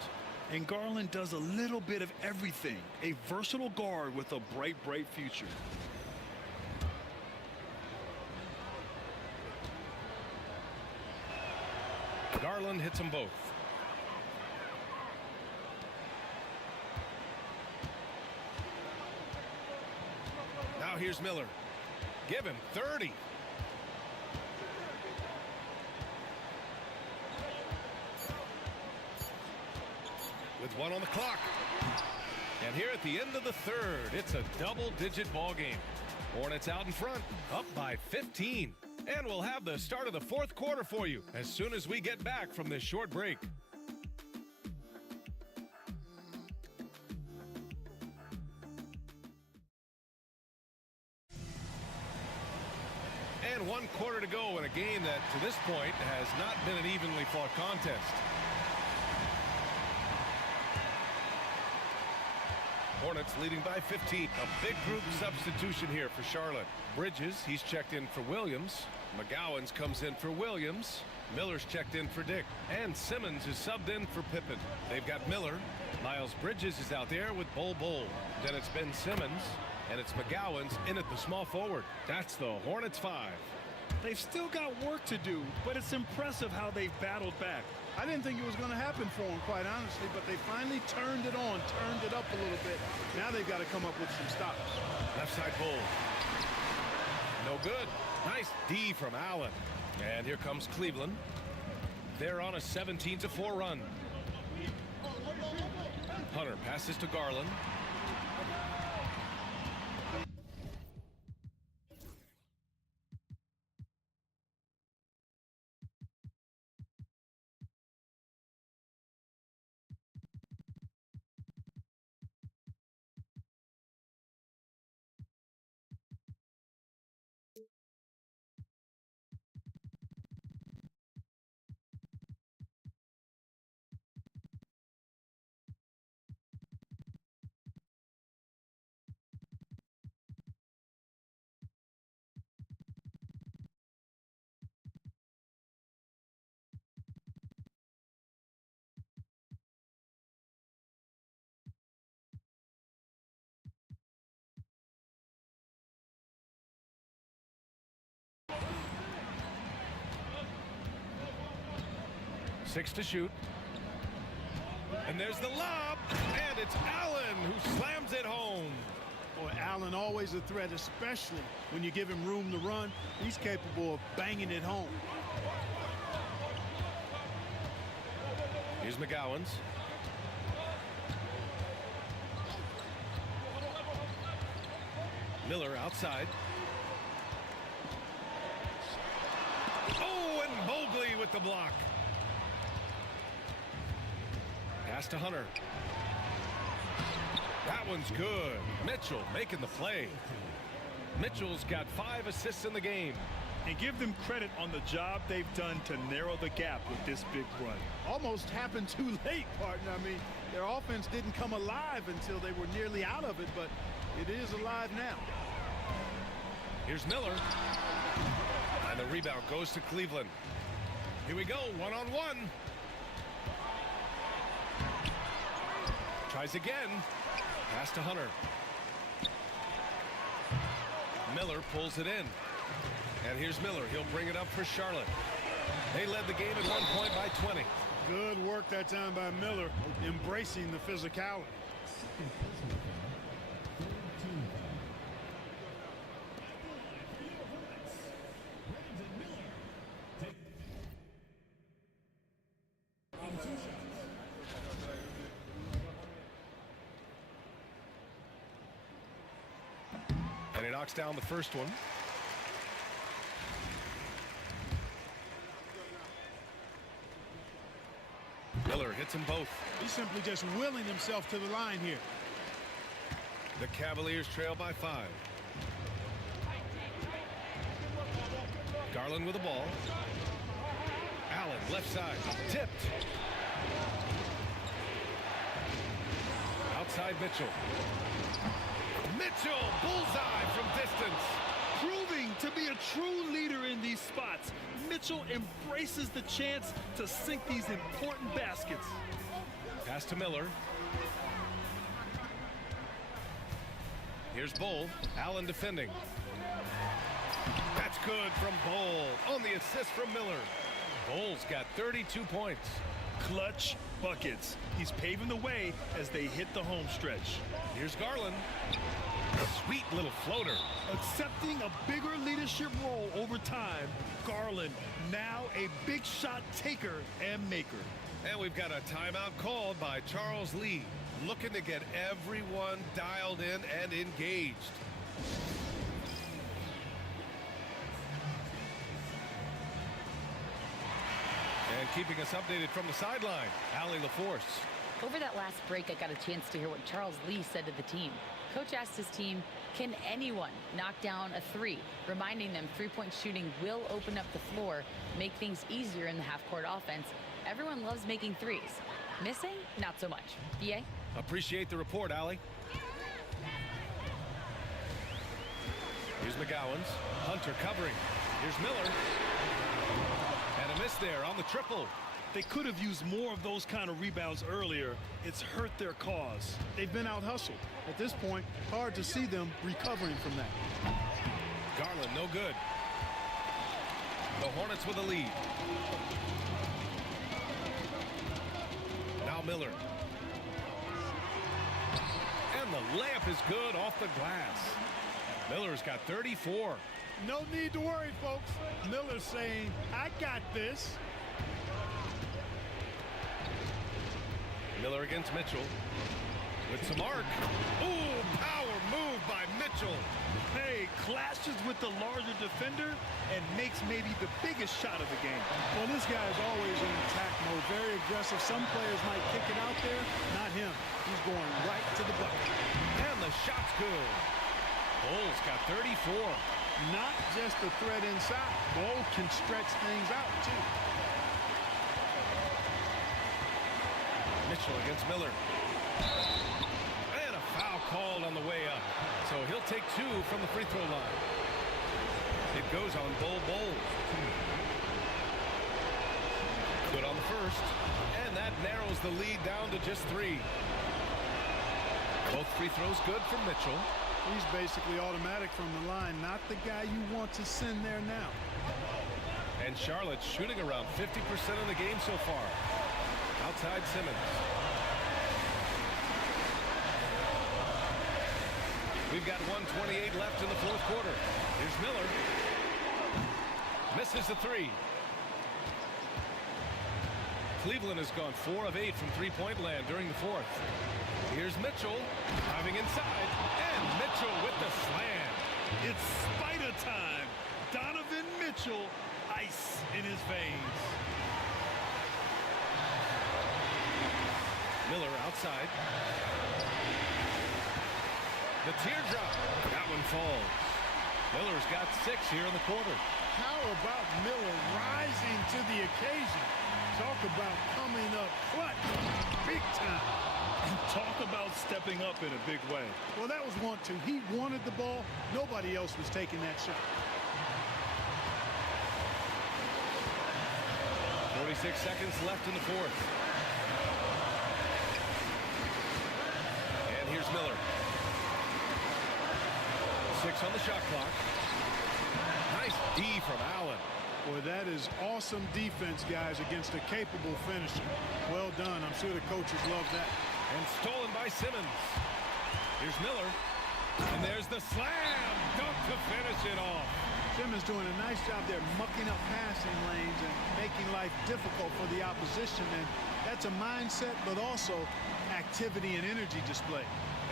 And Garland does a little bit of everything. A versatile guard with a bright, bright future. Garland hits them both. Now here's Miller. Give him 30. with 1 on the clock. And here at the end of the third, it's a double-digit ball game. Hornets out in front, up by 15. And we'll have the start of the fourth quarter for you as soon as we get back from this short break. And 1 quarter to go in a game that, to this point, has not been an evenly fought contest. Hornets leading by 15. A big group substitution here for Charlotte. Bridges, he's checked in for Williams. McGowan's comes in for Williams. Miller's checked in for Dick. And Simmons is subbed in for Pippen. They've got Miller. Miles Bridges is out there with Bol. Then it's Ben Simmons. And it's McGowan's in at the small forward. That's the Hornets 5. They've still got work to do, but it's impressive how they've battled back. I didn't think it was going to happen for them, quite honestly, but they finally turned it on, turned it up a little bit. Now they've got to come up with some stops. Left side Bull. No good. Nice D from Allen. And here comes Cleveland. They're on a 17-4 run. Hunter passes to Garland. Six to shoot. And there's the lob. And it's Allen who slams it home. Boy, Allen always a threat, especially when you give him room to run. He's capable of banging it home. Here's McGowan's. Miller outside. Oh, and Mobley with the block. Pass to Hunter. That one's good. Mitchell making the play. Mitchell's got 5 assists in the game. And give them credit on the job they've done to narrow the gap with this big run. Almost happened too late, partner. I mean, their offense didn't come alive until they were nearly out of it, but it is alive now. Here's Miller. And the rebound goes to Cleveland. Here we go, one-on-one. Tries again. Pass to Hunter. Miller pulls it in. And here's Miller. He'll bring it up for Charlotte. They led the game at 1 point by 20. Good work that time by Miller, embracing the physicality. And he knocks down the first one. Miller hits them both. He's simply just willing himself to the line here. The Cavaliers trail by 5. Garland with the ball. Allen left side. Tipped. Outside Mitchell. Mitchell bullseye from distance. Proving to be a true leader in these spots. Mitchell embraces the chance to sink these important baskets. Pass to Miller. Here's Bull. Allen defending. That's good from Bull on the assist from Miller. Bull's got 32 points. clutch buckets. He's paving the way as they hit the home stretch. Here's Garland. A sweet little floater. Accepting a bigger leadership role over time, Garland now a big shot taker and maker. And we've got a timeout called by Charles Lee, looking to get everyone dialed in and engaged. And keeping us updated from the sideline, Allie LaForce. Over that last break, I got a chance to hear what Charles Lee said to the team. Coach asked his team, can anyone knock down a three? Reminding them three-point shooting will open up the floor, make things easier in the half-court offense. Everyone loves making threes. Missing? Not so much. BA? Appreciate the report, Allie. Here's McGowan's. Hunter covering. Here's Miller. And a miss there on the triple. They could have used more of those kind of rebounds earlier. It's hurt their cause. They've been out-hustled. At this point, hard to see them recovering from that. Garland, no good. The Hornets with a lead. Now Miller. And the layup is good off the glass. Miller's got 34. No need to worry, folks. Miller's saying, I got this. Miller against Mitchell with some arc. Ooh, power move by Mitchell. Hey, clashes with the larger defender and makes maybe the biggest shot of the game. Well, this guy is always in attack mode, very aggressive. Some players might kick it out there, not him. He's going right to the bucket. And the shot's good. Bull's got 34. Not just a threat inside. Bull can stretch things out, too. Mitchell against Miller. And a foul called on the way up. So he'll take two from the free throw line. It goes on Bull. Good on the first. And that narrows the lead down to just three. Both free throws good from Mitchell. He's basically automatic from the line, not the guy you want to send there now. And Charlotte's shooting around 50% of the game so far. Outside Simmons. We've got 1:28 left in the fourth quarter. Here's Miller. Misses the three. Cleveland has gone 4 of 8 from three-point land during the fourth. Here's Mitchell driving inside. And Mitchell with the slam. It's spider time. Donovan Mitchell, ice in his veins. Miller outside. The teardrop. That one falls. Miller's got 6 here in the quarter. How about Miller rising to the occasion? Talk about coming up clutch, big time. And talk about stepping up in a big way. Well, that was 1-2. He wanted the ball. Nobody else was taking that shot. 46 seconds left in the fourth. And here's Miller. 6 on the shot clock. Nice D from Allen. Boy, that is awesome defense, guys, against a capable finisher. Well done. I'm sure the coaches love that. And stolen by Simmons. Here's Miller. And there's the slam dunk to finish it off. Simmons doing a nice job there mucking up passing lanes and making life difficult for the opposition. And that's a mindset, but also activity and energy display.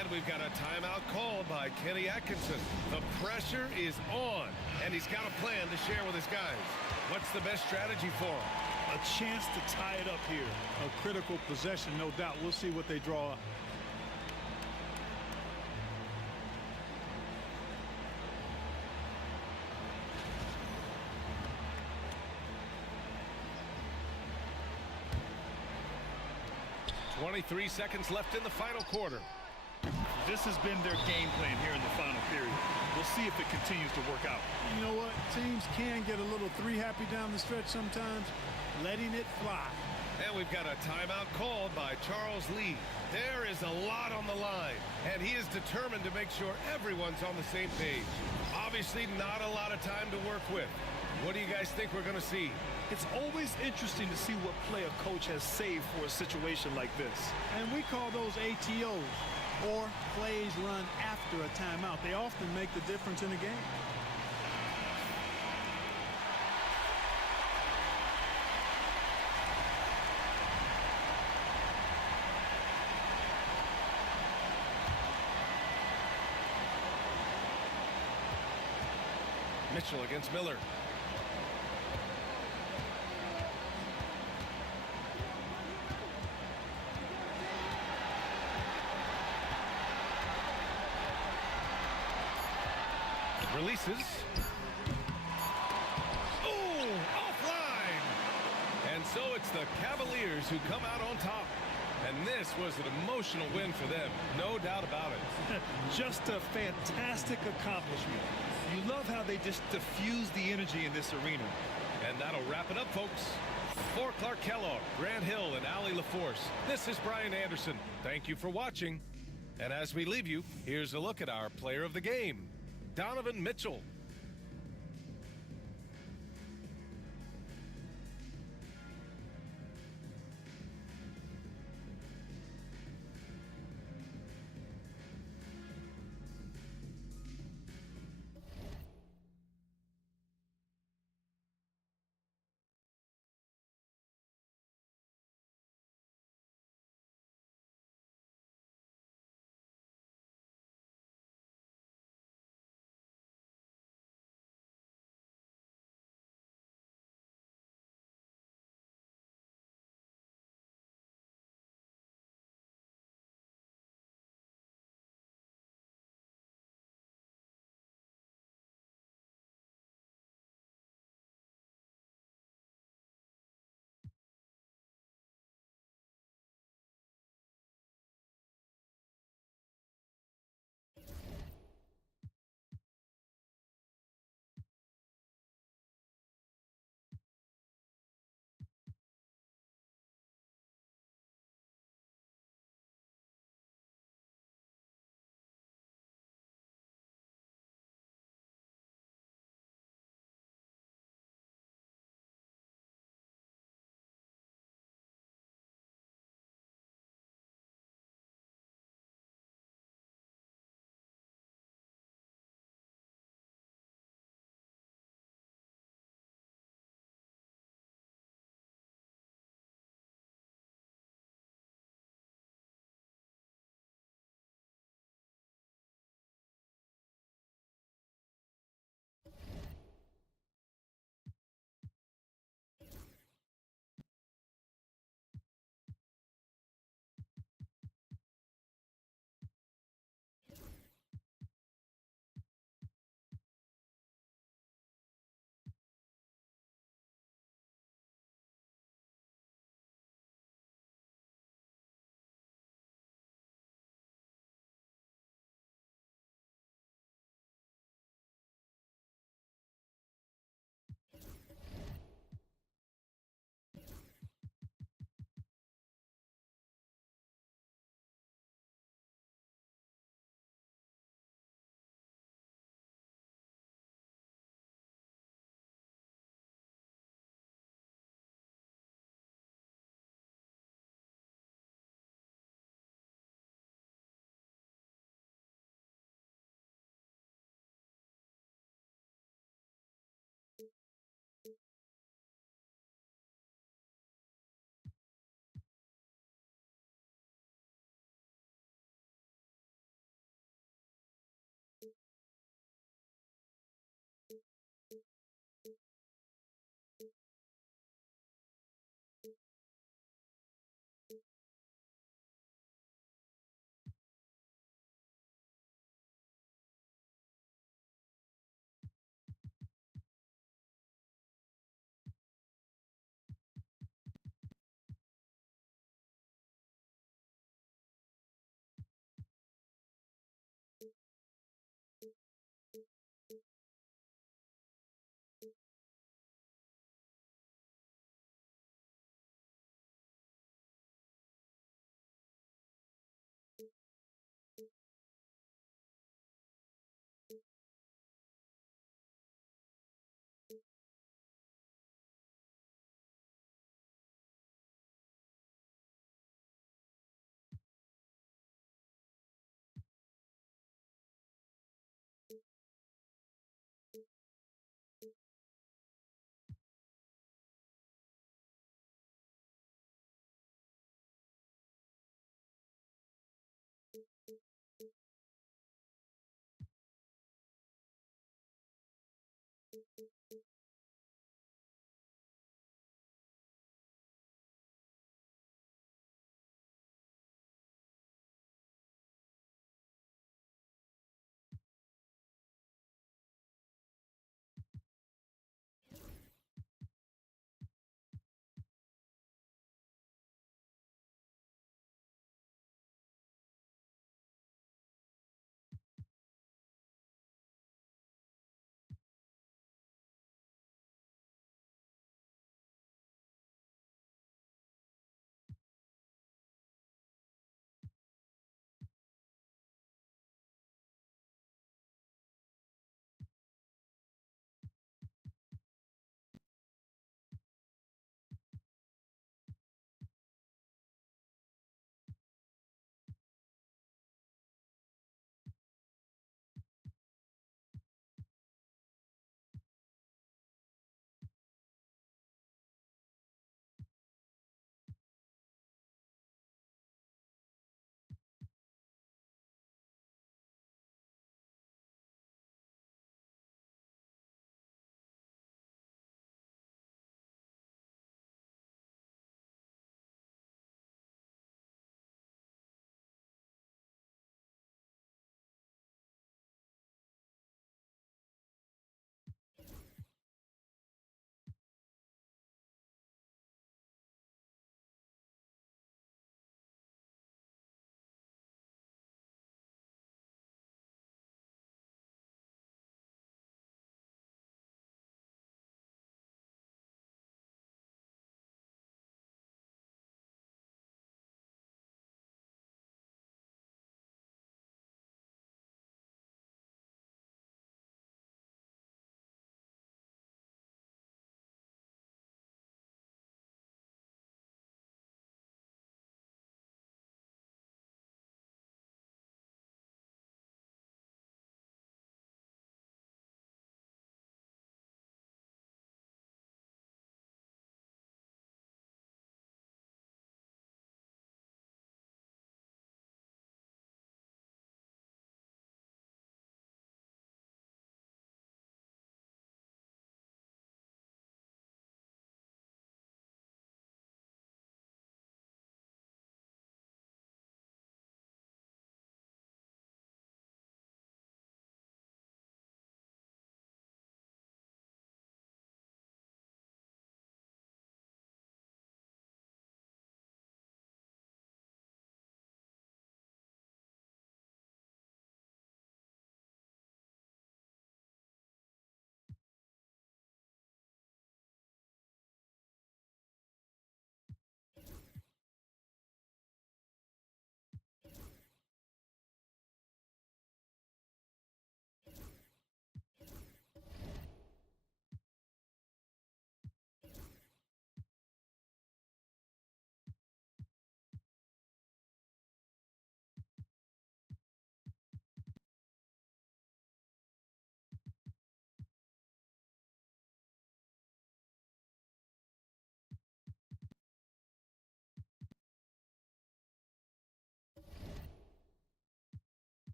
And we've got a timeout called by Kenny Atkinson. The pressure is on, and he's got a plan to share with his guys. What's the best strategy for him? A chance to tie it up here. A critical possession, no doubt. We'll see what they draw up. .23 seconds left in the final quarter. This has been their game plan here in the final period. We'll see if it continues to work out. You know what? Teams can get a little three-happy down the stretch sometimes. Letting it fly. And we've got a timeout called by Charles Lee. There is a lot on the line, and he is determined to make sure everyone's on the same page. Obviously not a lot of time to work with. What do you guys think we're going to see? It's always interesting to see what play a coach has saved for a situation like this. And we call those ATOs, or plays run after a timeout. They often make the difference in a game. Mitchell against Miller. Releases. Oh, offline. And so it's the Cavaliers who come out on top. And this was an emotional win for them, no doubt about it. Just a fantastic accomplishment. You love how they just diffuse the energy in this arena. And that'll wrap it up, folks. For Clark Kellogg, Grant Hill, and Allie LaForce, this is Brian Anderson. Thank you for watching. And as we leave you, here's a look at our player of the game, Donovan Mitchell.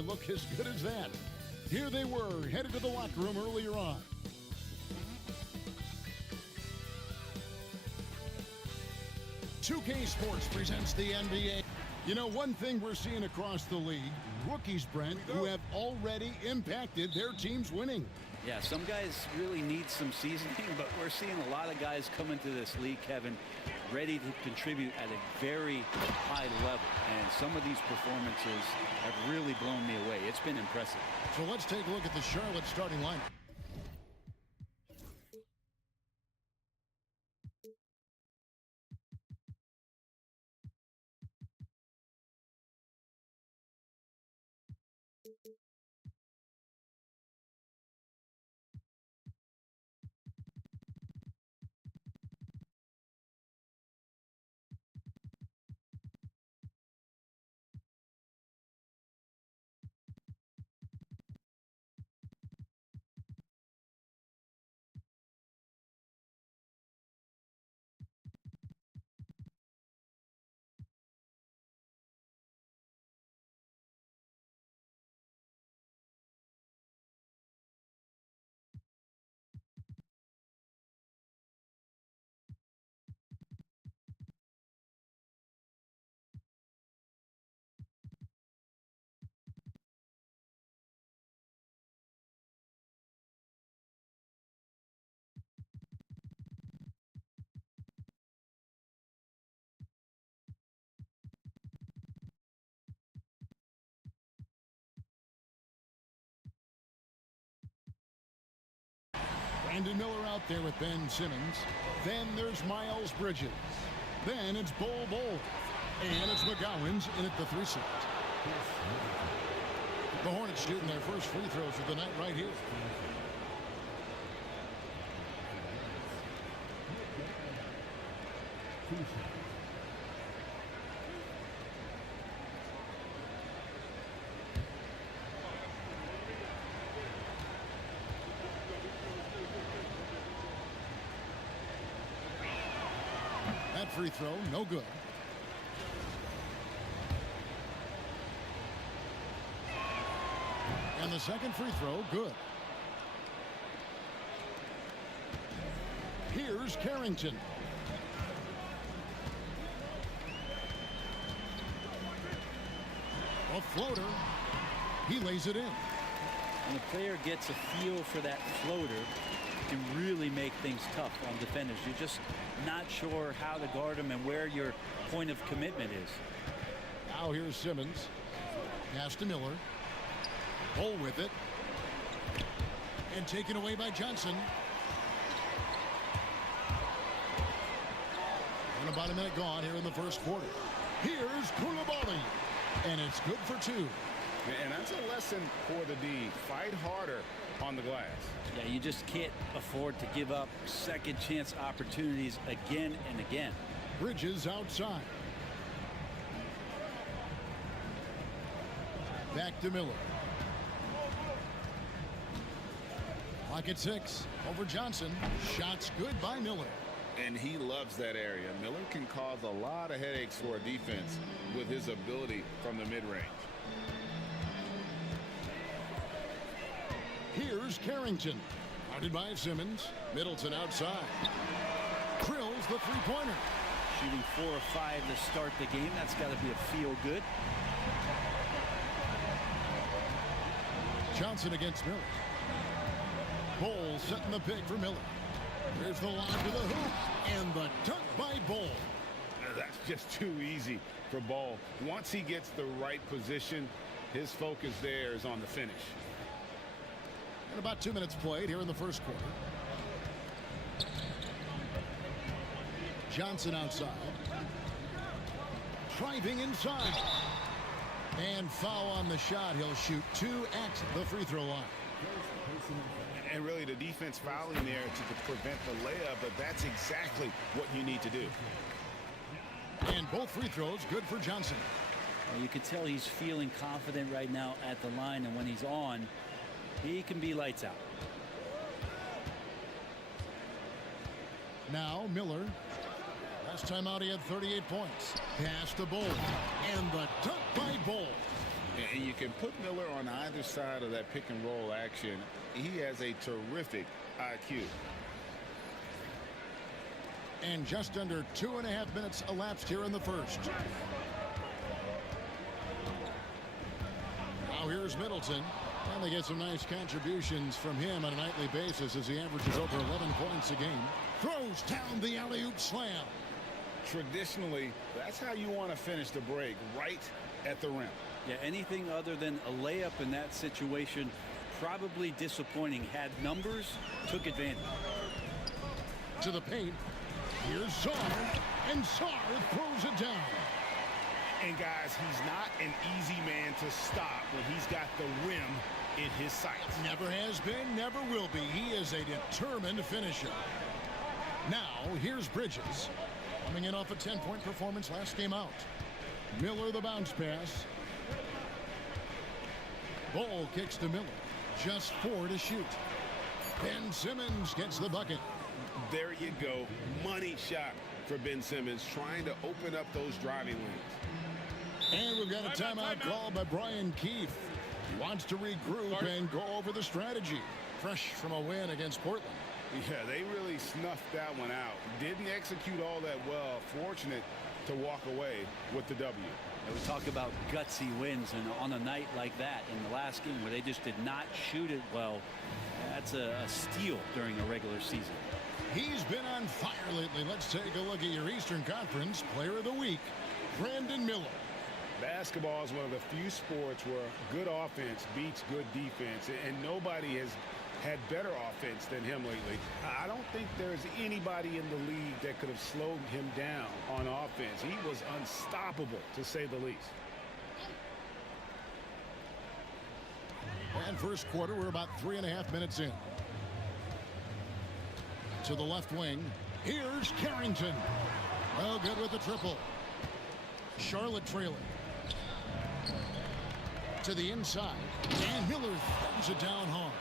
they look as good as that. Here they were, headed to the locker room earlier on. "2K Sports presents the NBA. You know, one thing we're seeing across the league, rookies, Brent, who have already impacted their teams winning. Yeah, some guys really need some seasoning, but we're seeing a lot of guys come into this league, Kevin, ready to contribute at a very high level. And some of these performances have really blown me away. It's been impressive. So let's take a look at the Charlotte starting lineup. Brandon Miller out there with Ben Simmons. Then there's Miles Bridges. Then it's Bol. And it's McGowan's in at the 3 slot. The Hornets shooting their first free throws of the night right here. That free throw, no good. And the second free throw, good. Here's Carrington. A floater. He lays it in. When the player gets a feel for that floater, it can really make things tough on defenders. You're just not sure how to guard them and where your point of commitment is. Now here's Simmons. Pass to Miller. Bol with it. And taken away by Johnson. And about a minute gone here in the first quarter. Here's Koulibaly. And it's good for 2. And that's a lesson for the D. Fight harder on the glass. Yeah, you just can't afford to give up second chance opportunities again and again. Bridges outside. Back to Miller. Clock at 6. Over Johnson. Shots good by Miller. And he loves that area. Miller can cause a lot of headaches for a defense with his ability from the mid-range. Here's Carrington. Guarded by Simmons. Middleton outside. Drills the three-pointer. Shooting 4 of 5 to start the game. That's got to be a feel-good. Johnson against Miller. Bol setting the pick for Miller. There's the line to the hoop. And the dunk by Bol. That's just too easy for Bol. Once he gets the right position, his focus there is on the finish. And about 2 minutes played here in the first quarter. Johnson outside. Driving inside. And foul on the shot. He'll shoot 2 at the free throw line. And really the defense fouling there to prevent the layup, but that's exactly what you need to do. And both free throws good for Johnson. Well, you can tell he's feeling confident right now at the line, and when he's on, he can be lights out. Now Miller. Last time out he had 38 points. Pass to Bol. And the dunk by Bol. And you can put Miller on either side of that pick and roll action. He has a terrific IQ. And just under 2.5 minutes elapsed here in the first. Now here's Middleton. And they get some nice contributions from him on a nightly basis as he averages over 11 points a game. Throws down the alley-oop slam. Traditionally, that's how you want to finish the break, right at the rim. Yeah, anything other than a layup in that situation, probably disappointing. Had numbers, took advantage. To the paint. Here's Sarr, and Sarr throws it down. And guys, he's not an easy man to stop when he's got the rim in his sights. Never has been, never will be. He is a determined finisher. Now, here's Bridges. Coming in off a 10-point performance last game out. Miller the bounce pass. Ball kicks to Miller. Just 4 to shoot. Ben Simmons gets the bucket. There you go. Money shot for Ben Simmons, trying to open up those driving lanes. And we've got a timeout called by Brian Keefe. He wants to regroup and go over the strategy. Fresh from a win against Portland. Yeah, they really snuffed that one out. Didn't execute all that well. Fortunate to walk away with the W. And we talk about gutsy wins, and on a night like that in the last game where they just did not shoot it well, that's a steal during a regular season. He's been on fire lately. Let's take a look at your Eastern Conference Player of the Week, Brandon Miller. Basketball is one of the few sports where good offense beats good defense, and nobody has had better offense than him lately. I don't think there's anybody in the league that could have slowed him down on offense. He was unstoppable, to say the least. And first quarter, we're about 3.5 minutes in. To the left wing, here's Carrington. Well, good with the triple. Charlotte trailing. To the inside, and Miller throws it down hard.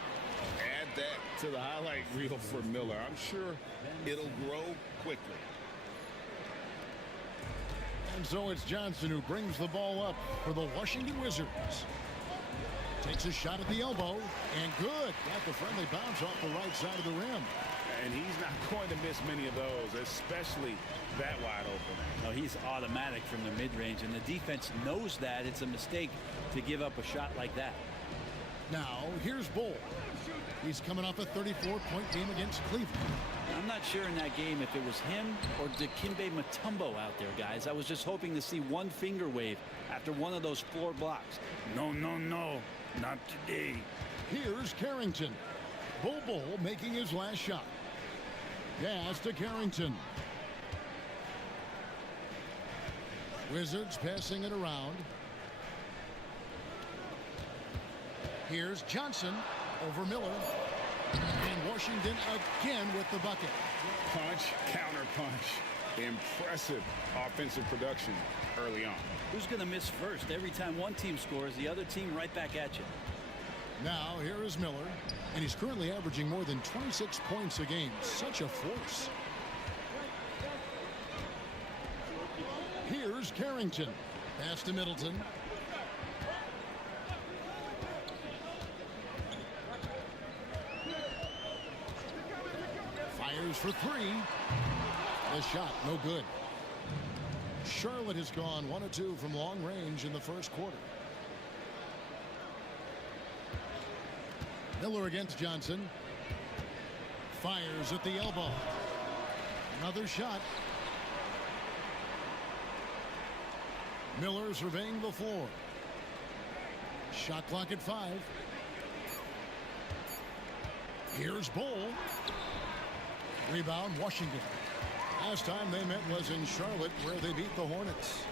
Add that to the highlight reel for Miller. I'm sure it'll grow quickly. And so it's Johnson who brings the ball up for the Washington Wizards. Takes a shot at the elbow, and good. Got the friendly bounce off the right side of the rim. And he's not going to miss many of those, especially that wide open. No, he's automatic from the mid-range, and the defense knows that. It's a mistake to give up a shot like that. Now, here's Bull. He's coming off a 34-point game against Cleveland. I'm not sure in that game if it was him or Dikembe Mutombo out there, guys. I was just hoping to see one finger wave after one of those floor blocks. No, no, no, not today. Here's Carrington. Bull making his last shot. Pass to Carrington. Wizards passing it around. Here's Johnson over Miller. And Washington again with the bucket. Punch, counter punch. Impressive offensive production early on. Who's going to miss first? Every time one team scores, the other team right back at you. Now here is Miller, and he's currently averaging more than 26 points a game. Such a force. Here's Carrington. Pass to Middleton. Fires for three. The shot, no good. Charlotte has gone 1 of 2 from long range in the first quarter. Miller against Johnson. Fires at the elbow. Another shot. Miller surveying the floor. Shot clock at 5. Here's Bull. Rebound, Washington. Last time they met was in Charlotte, where they beat the Hornets.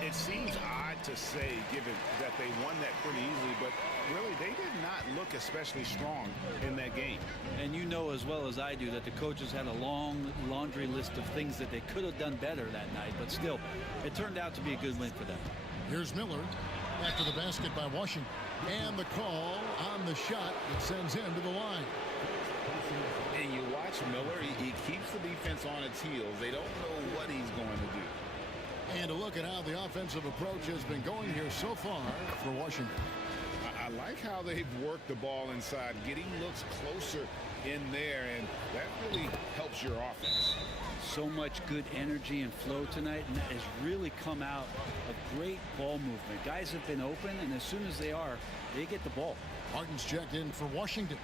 It seems odd to say, given that they won that pretty easily, but really they did not look especially strong in that game. And you know as well as I do that the coaches had a long laundry list of things that they could have done better that night, but still, it turned out to be a good win for them. Here's Miller after the basket by Washington. And the call on the shot that sends him to the line. And you watch Miller, he keeps the defense on its heels. They don't know what he's going to do. And a look at how the offensive approach has been going here so far for Washington. I like how they've worked the ball inside, getting looks closer in there, and that really helps your offense. So much good energy and flow tonight, and that has really come out of great ball movement. Guys have been open, and as soon as they are, they get the ball. Martin's checked in for Washington.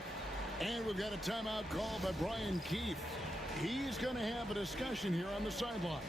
And we've got a timeout called by Brian Keefe. He's going to have a discussion here on the sideline.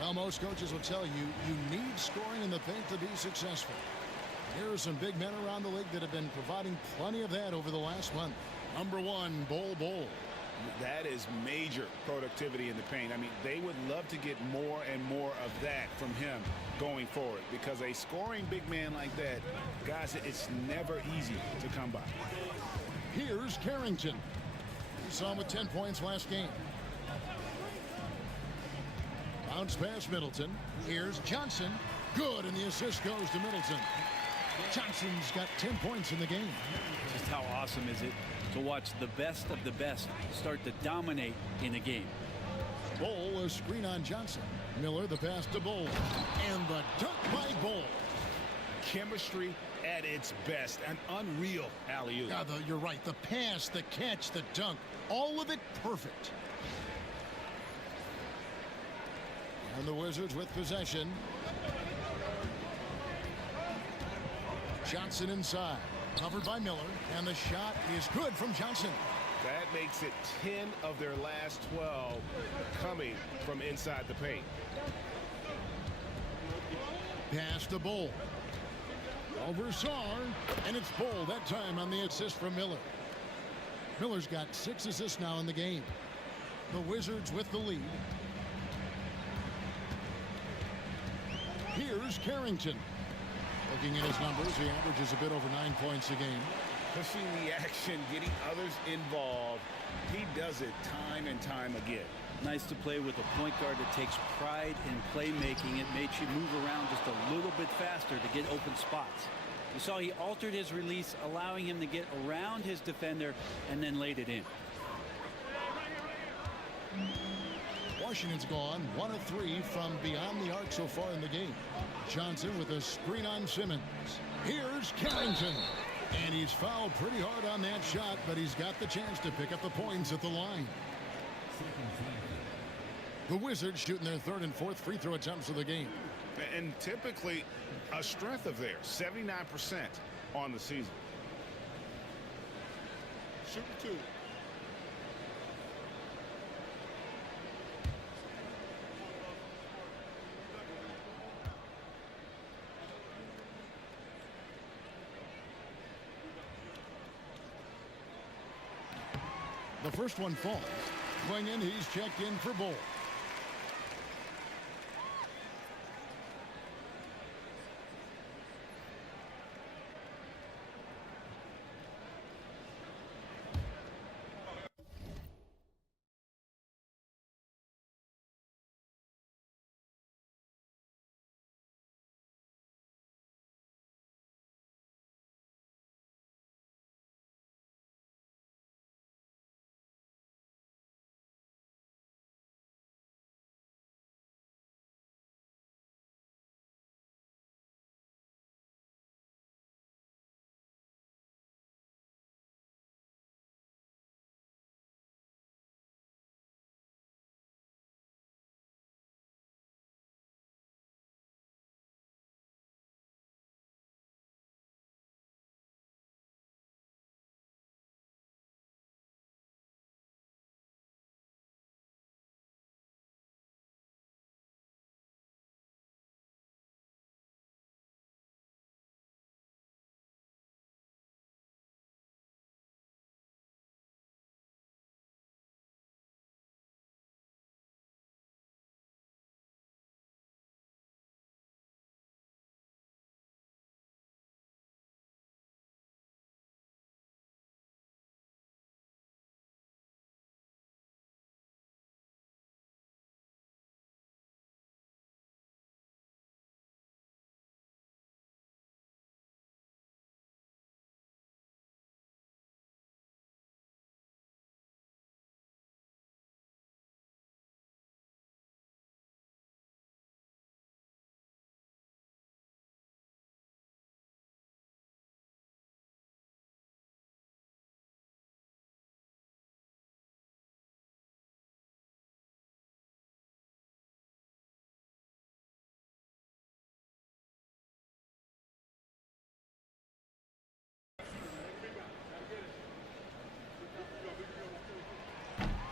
Well, most coaches will tell you, you need scoring in the paint to be successful. Here are some big men around the league that have been providing plenty of that over the last month. Number one, Bol. That is major productivity in the paint. I mean, they would love to get more and more of that from him going forward, because a scoring big man like that, guys, it's never easy to come by. Here's Carrington. We saw him with 10 points last game. Bounce past Middleton. Here's Johnson. Good, and the assist goes to Middleton. Johnson's got 10 points in the game. Just how awesome is it to watch the best of the best start to dominate in a game. Bol, a screen on Johnson. Miller, the pass to Bol. And the dunk by Bol. Chemistry at its best. An unreal alley-oop. Yeah, you're right. The pass, the catch, the dunk. All of it perfect. And the Wizards with possession. Johnson inside. Covered by Miller. And the shot is good from Johnson. That makes it 10 of their last 12 coming from inside the paint. Pass to Bol. Over Sarr. And it's Bol that time on the assist from Miller. Miller's got 6 assists now in the game. The Wizards with the lead. Here's Carrington. Looking at his numbers, he averages a bit over 9 points a game. Pushing the action, getting others involved. He does it time and time again. Nice to play with a point guard that takes pride in playmaking. It makes you move around just a little bit faster to get open spots. You saw he altered his release, allowing him to get around his defender and then laid it in. Washington's gone 1 of 3 from beyond the arc so far in the game. Johnson with a screen on Simmons. Here's Carrington. And he's fouled pretty hard on that shot, but he's got the chance to pick up the points at the line. The Wizards shooting their 3rd and 4th free throw attempts of the game. And typically a strength of theirs, 79% on the season. Shooting 2. The first one falls. Swinging, he's checked in for Bol.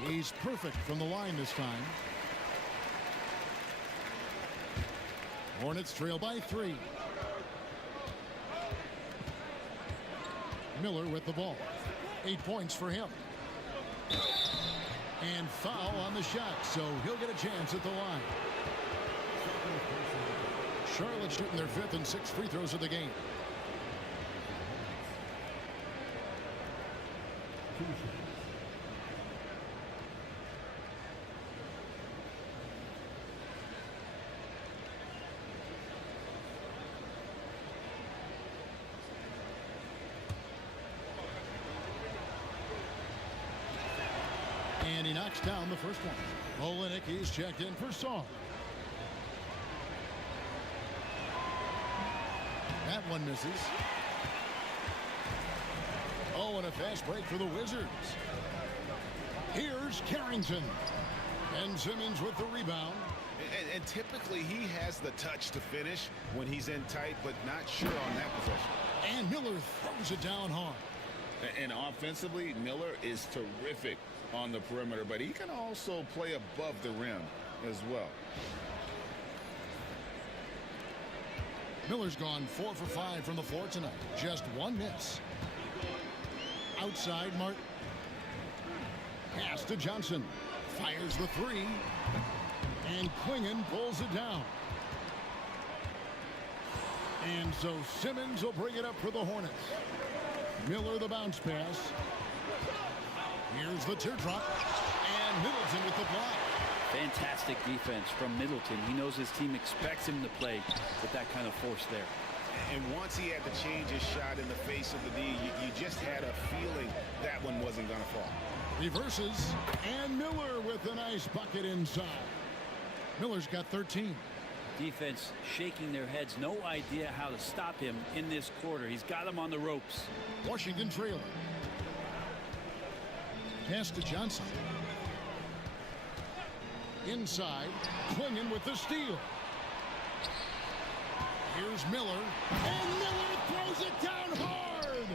He's perfect from the line this time. Hornets trail by 3. Miller with the ball. 8 points for him. And foul on the shot, so he'll get a chance at the line. Charlotte shooting their 5th and 6th free throws of the game. And he knocks down the first one. Olenek, he's checked in for Song. That one misses. Oh, and a fast break for the Wizards. Here's Carrington. And Simmons with the rebound. And typically he has the touch to finish when he's in tight, but not sure on that possession. And Miller throws it down hard. And offensively, Miller is terrific on the perimeter, but he can also play above the rim as well. Miller's gone 4 for 5 from the floor tonight. Just one miss. Outside, Martin. Pass to Johnson. Fires the 3. And Klingon pulls it down. And so Simmons will bring it up for the Hornets. Miller the bounce pass. Here's the teardrop. And Middleton with the block. Fantastic defense from Middleton. He knows his team expects him to play with that kind of force there. And once he had to change his shot in the face of the D, you just had a feeling that one wasn't going to fall. Reverses. And Miller with a nice bucket inside. Miller's got 13. Defense shaking their heads. No idea how to stop him in this quarter. He's got him on the ropes. Washington trailing. Pass to Johnson. Inside. Klingon with the steal. Here's Miller. And Miller throws it down hard.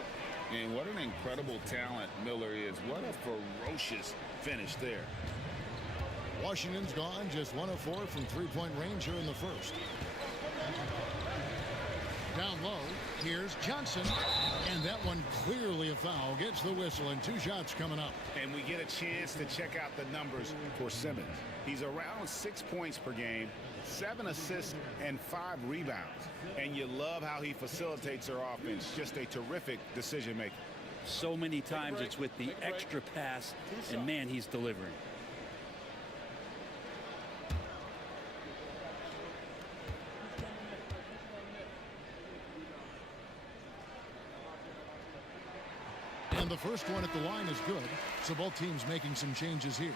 And what an incredible talent Miller is. What a ferocious finish there. Washington's gone just 1 of 4 from three-point range here in the first. Down low, here's Johnson. And that one clearly a foul. Gets the whistle and 2 shots coming up. And we get a chance to check out the numbers for Simmons. He's around 6 points per game, 7 assists, and 5 rebounds. And you love how he facilitates their offense. Just a terrific decision maker. So many times it's with the extra pass, and man, he's delivering. And the first one at the line is good, so both teams making some changes here.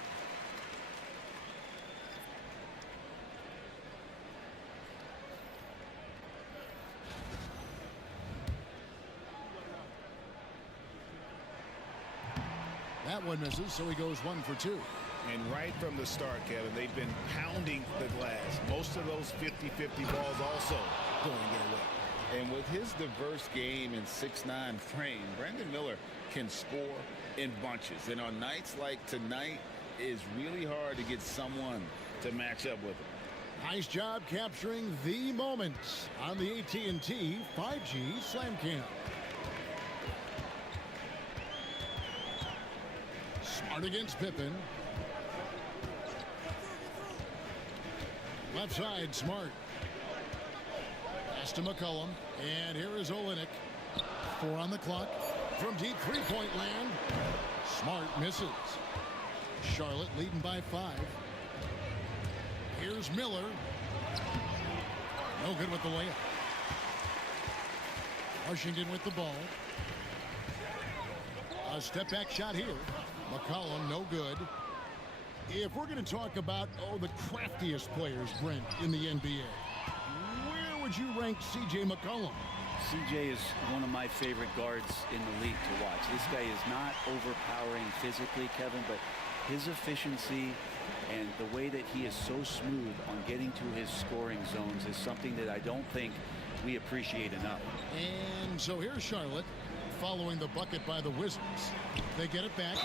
That one misses, so he goes 1 for 2. And right from the start, Kevin, they've been pounding the glass. Most of those 50-50 balls also going their way. And with his diverse game and 6'9" frame, Brandon Miller can score in bunches. And on nights like tonight, it's really hard to get someone to match up with him. Nice job capturing the moments on the AT&T 5G Slam Cam. Smart against Pippen. Left side, Smart. Pass to McCollum. And here is Olenek. 4 on the clock. From deep three-point land. Smart misses. Charlotte leading by 5. Here's Miller. No good with the layup. Washington with the ball. A step-back shot here. McCollum, no good. If we're going to talk about, the craftiest players, Brent, in the NBA, where would you rank C.J. McCollum? CJ is one of my favorite guards in the league to watch. This guy is not overpowering physically, Kevin, but his efficiency and the way that he is so smooth on getting to his scoring zones is something that I don't think we appreciate enough. And so here's Charlotte. following the bucket by the Wizards. They get it back,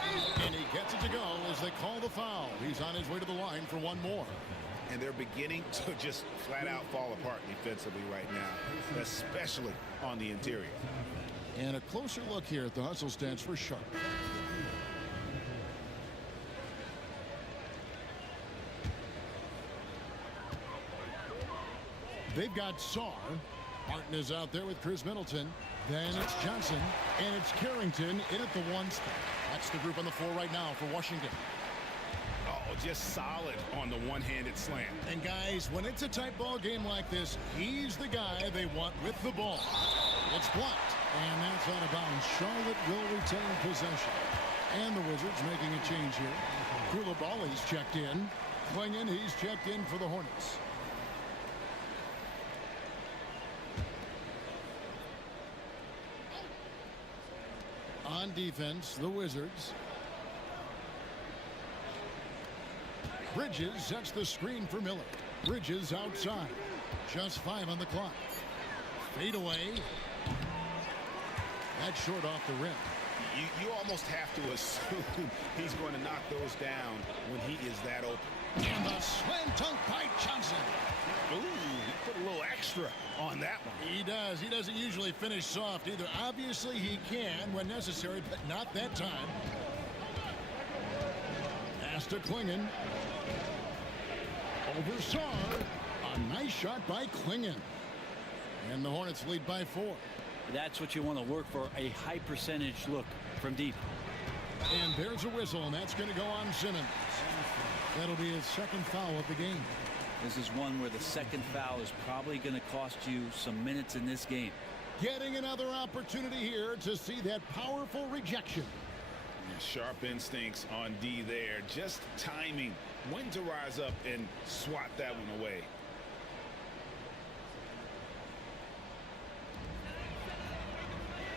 and he gets it to go as they call the foul. He's on his way to the line for one more. And they're beginning to just flat out fall apart defensively right now, especially on the interior. And a closer look here at the hustle stats for Sharp. They've got Sarr. Martin is out there with Chris Middleton. Then it's Johnson, and it's Carrington in at the 1 spot. That's the group on the floor right now for Washington. Oh, just solid on the one-handed slam. And guys, when it's a tight ball game like this, he's the guy they want with the ball. It's blocked, and that's out of bounds. Charlotte will retain possession. And the Wizards making a change here. Koulibaly's checked in. Klingon, he's checked in for the Hornets. On defense, the Wizards. Bridges sets the screen for Miller. Bridges outside. Just 5 on the clock. Fade away. That's short off the rim. You almost have to assume he's going to knock those down when he is that open. And the slam dunk by Johnson. Ooh, he put a little extra on that one. He does. He doesn't usually finish soft either. Obviously, he can when necessary, but not that time. Pass to Klingon. Over Sarr. A nice shot by Klingon. And the Hornets lead by 4. That's what you want to work for, a high percentage look from deep. And there's a whistle, and that's going to go on Simmons. That'll be his second foul of the game. This is one where the second foul is probably going to cost you some minutes in this game. Getting another opportunity here to see that powerful rejection. Sharp instincts on D there. Just timing when to rise up and swat that one away.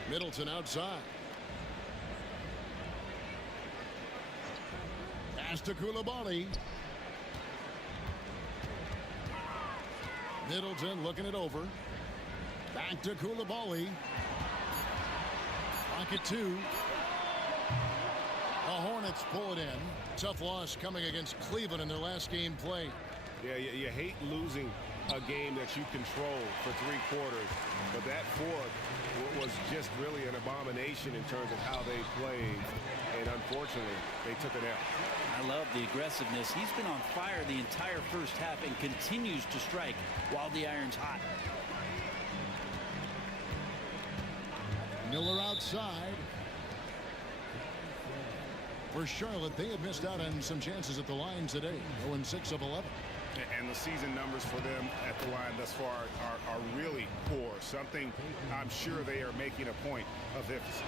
Middleton outside. Pass to Koulibaly. Middleton looking it over. Back to Koulibaly. Pocket 2. The Hornets pull it in. Tough loss coming against Cleveland in their last game played. Yeah, you hate losing a game that you control for 3 quarters, but that fourth was just really an abomination in terms of how they played, and unfortunately, they took it out. I love the aggressiveness. He's been on fire the entire first half and continues to strike while the iron's hot. Miller outside. For Charlotte, they have missed out on some chances at the line today. 0-6 of 11. And the season numbers for them at the line thus far are really poor. Something I'm sure they are making a point of emphasis.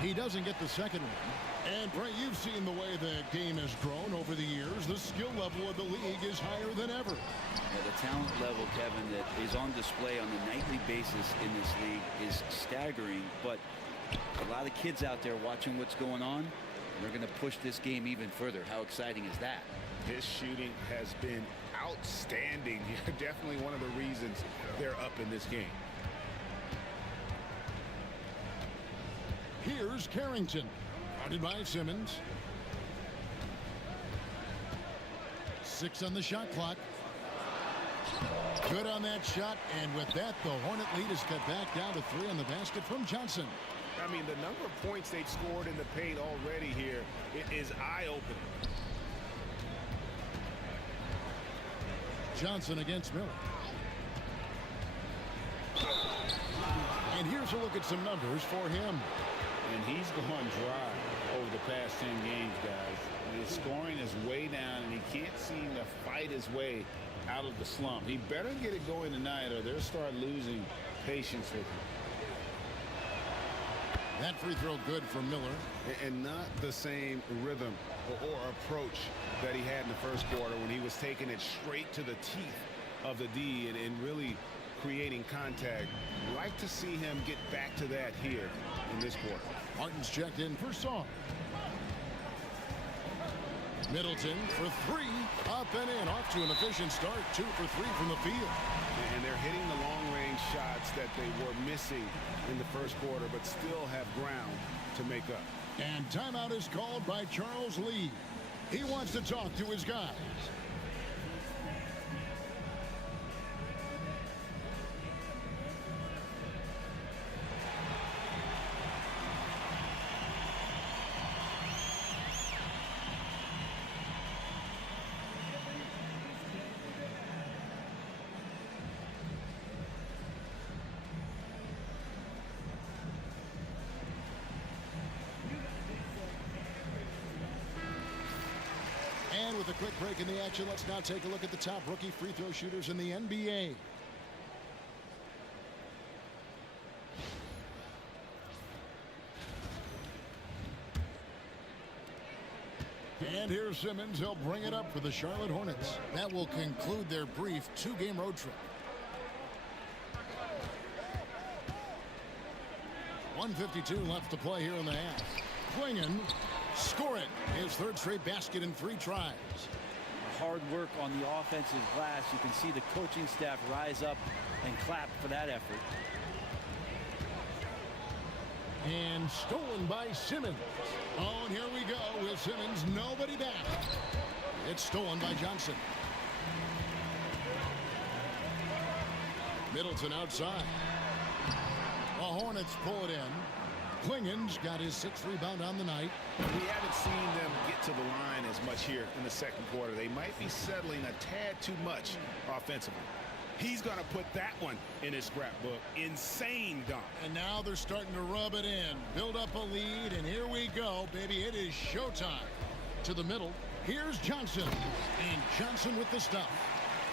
He doesn't get the second one. And Brent, you've seen the way the game has grown over the years. The skill level of the league is higher than ever. Yeah, the talent level, Kevin, that is on display on a nightly basis in this league is staggering. But a lot of kids out there watching what's going on. They're going to push this game even further. How exciting is that? His shooting has been outstanding. Definitely one of the reasons they're up in this game. Here's Carrington. Guarded by Simmons. 6 on the shot clock. Good on that shot. And with that, the Hornet lead is cut back down to 3 on the basket from Johnson. I mean, the number of points they've scored in the paint already here is eye-opening. Johnson against Miller. And here's a look at some numbers for him. And he's gone dry over the past 10 games, guys. His scoring is way down, and he can't seem to fight his way out of the slump. He better get it going tonight, or they'll start losing patience with him. That free throw good for Miller. And not the same rhythm or approach that he had in the first quarter when he was taking it straight to the teeth of the D and really creating contact. Like to see him get back to that here in this quarter. Martin's checked in for Sarr. Middleton for 3. Up and in. Off to an efficient start. 2 for 3 from the field. And they're hitting the long-range shots that they were missing in the first quarter, but still have ground to make up. And timeout is called by Charles Lee. He wants to talk to his guys. And with a quick break in the action, let's now take a look at the top rookie free throw shooters in the NBA. And here's Simmons. He'll bring it up for the Charlotte Hornets. That will conclude their brief two-game road trip. 1:52 left to play here in the half. Klingon, score it. His third straight basket in 3 tries. Hard work on the offensive glass. You can see the coaching staff rise up and clap for that effort. And stolen by Simmons. Oh, and here we go with Simmons. Nobody back. It's stolen by Johnson. Middleton outside. The Hornets pull it in. Klingon's got his 6th rebound on the night. We haven't seen them get to the line as much here in the second quarter. They might be settling a tad too much offensively. He's going to put that one in his scrapbook. Insane dunk. And now they're starting to rub it in. Build up a lead, and here we go, baby. It is showtime. To the middle. Here's Johnson. And Johnson with the stuff.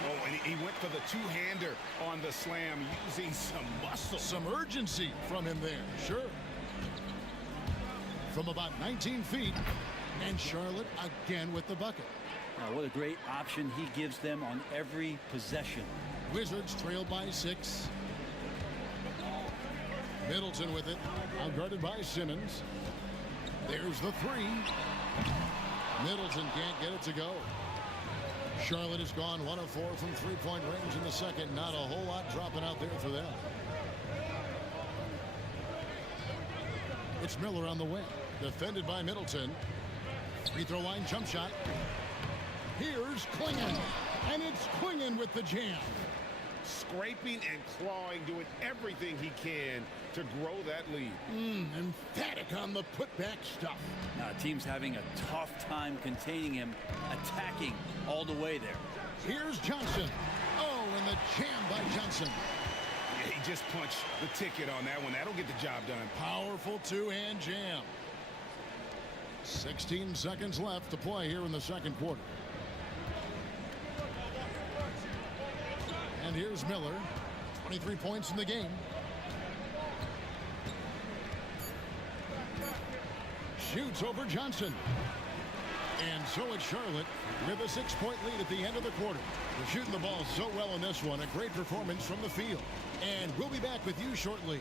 Oh, and he went for the two-hander on the slam, using some muscle. Some urgency from him there, sure. From about 19 feet, and Charlotte again with the bucket. Now, what a great option he gives them on every possession. Wizards trail by 6. Middleton with it, outguarded by Simmons. There's the 3. Middleton can't get it to go. Charlotte has gone 1 of 4 from three-point range in the second. Not a whole lot dropping out there for them. It's Miller on the wing. Defended by Middleton. Free throw line jump shot. Here's Klingon. And it's Klingon with the jam. Scraping and clawing, doing everything he can to grow that lead. Emphatic on the putback stuff. Now, team's having a tough time containing him, attacking all the way there. Here's Johnson. Oh, and the jam by Johnson. Yeah, he just punched the ticket on that one. That'll get the job done. Powerful two-hand jam. 16 seconds left to play here in the second quarter. And here's Miller. 23 points in the game. Shoots over Johnson. And so it's Charlotte with a 6-point lead at the end of the quarter. They're shooting the ball so well in this one. A great performance from the field. And we'll be back with you shortly.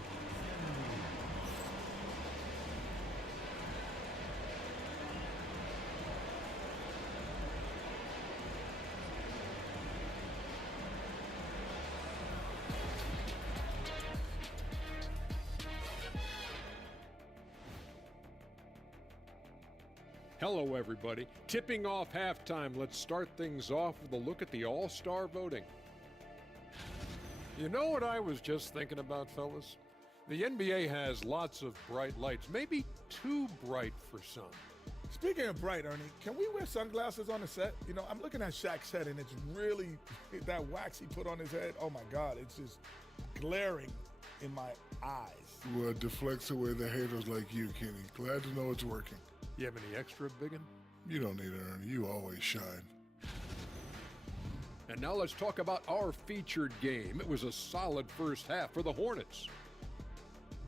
Hello, everybody. Tipping off halftime. Let's start things off with a look at the All-Star voting. You know what I was just thinking about, fellas? The NBA has lots of bright lights, maybe too bright for some. Speaking of bright, Ernie, can we wear sunglasses on the set? You know, I'm looking at Shaq's head, and it's really, that wax he put on his head, oh my God, it's just glaring in my eyes. Well, it deflects away the haters like you, Kenny. Glad to know it's working. You have any extra, biggin? You don't need it, Ernie. You always shine. And now let's talk about our featured game. It was a solid first half for the Hornets.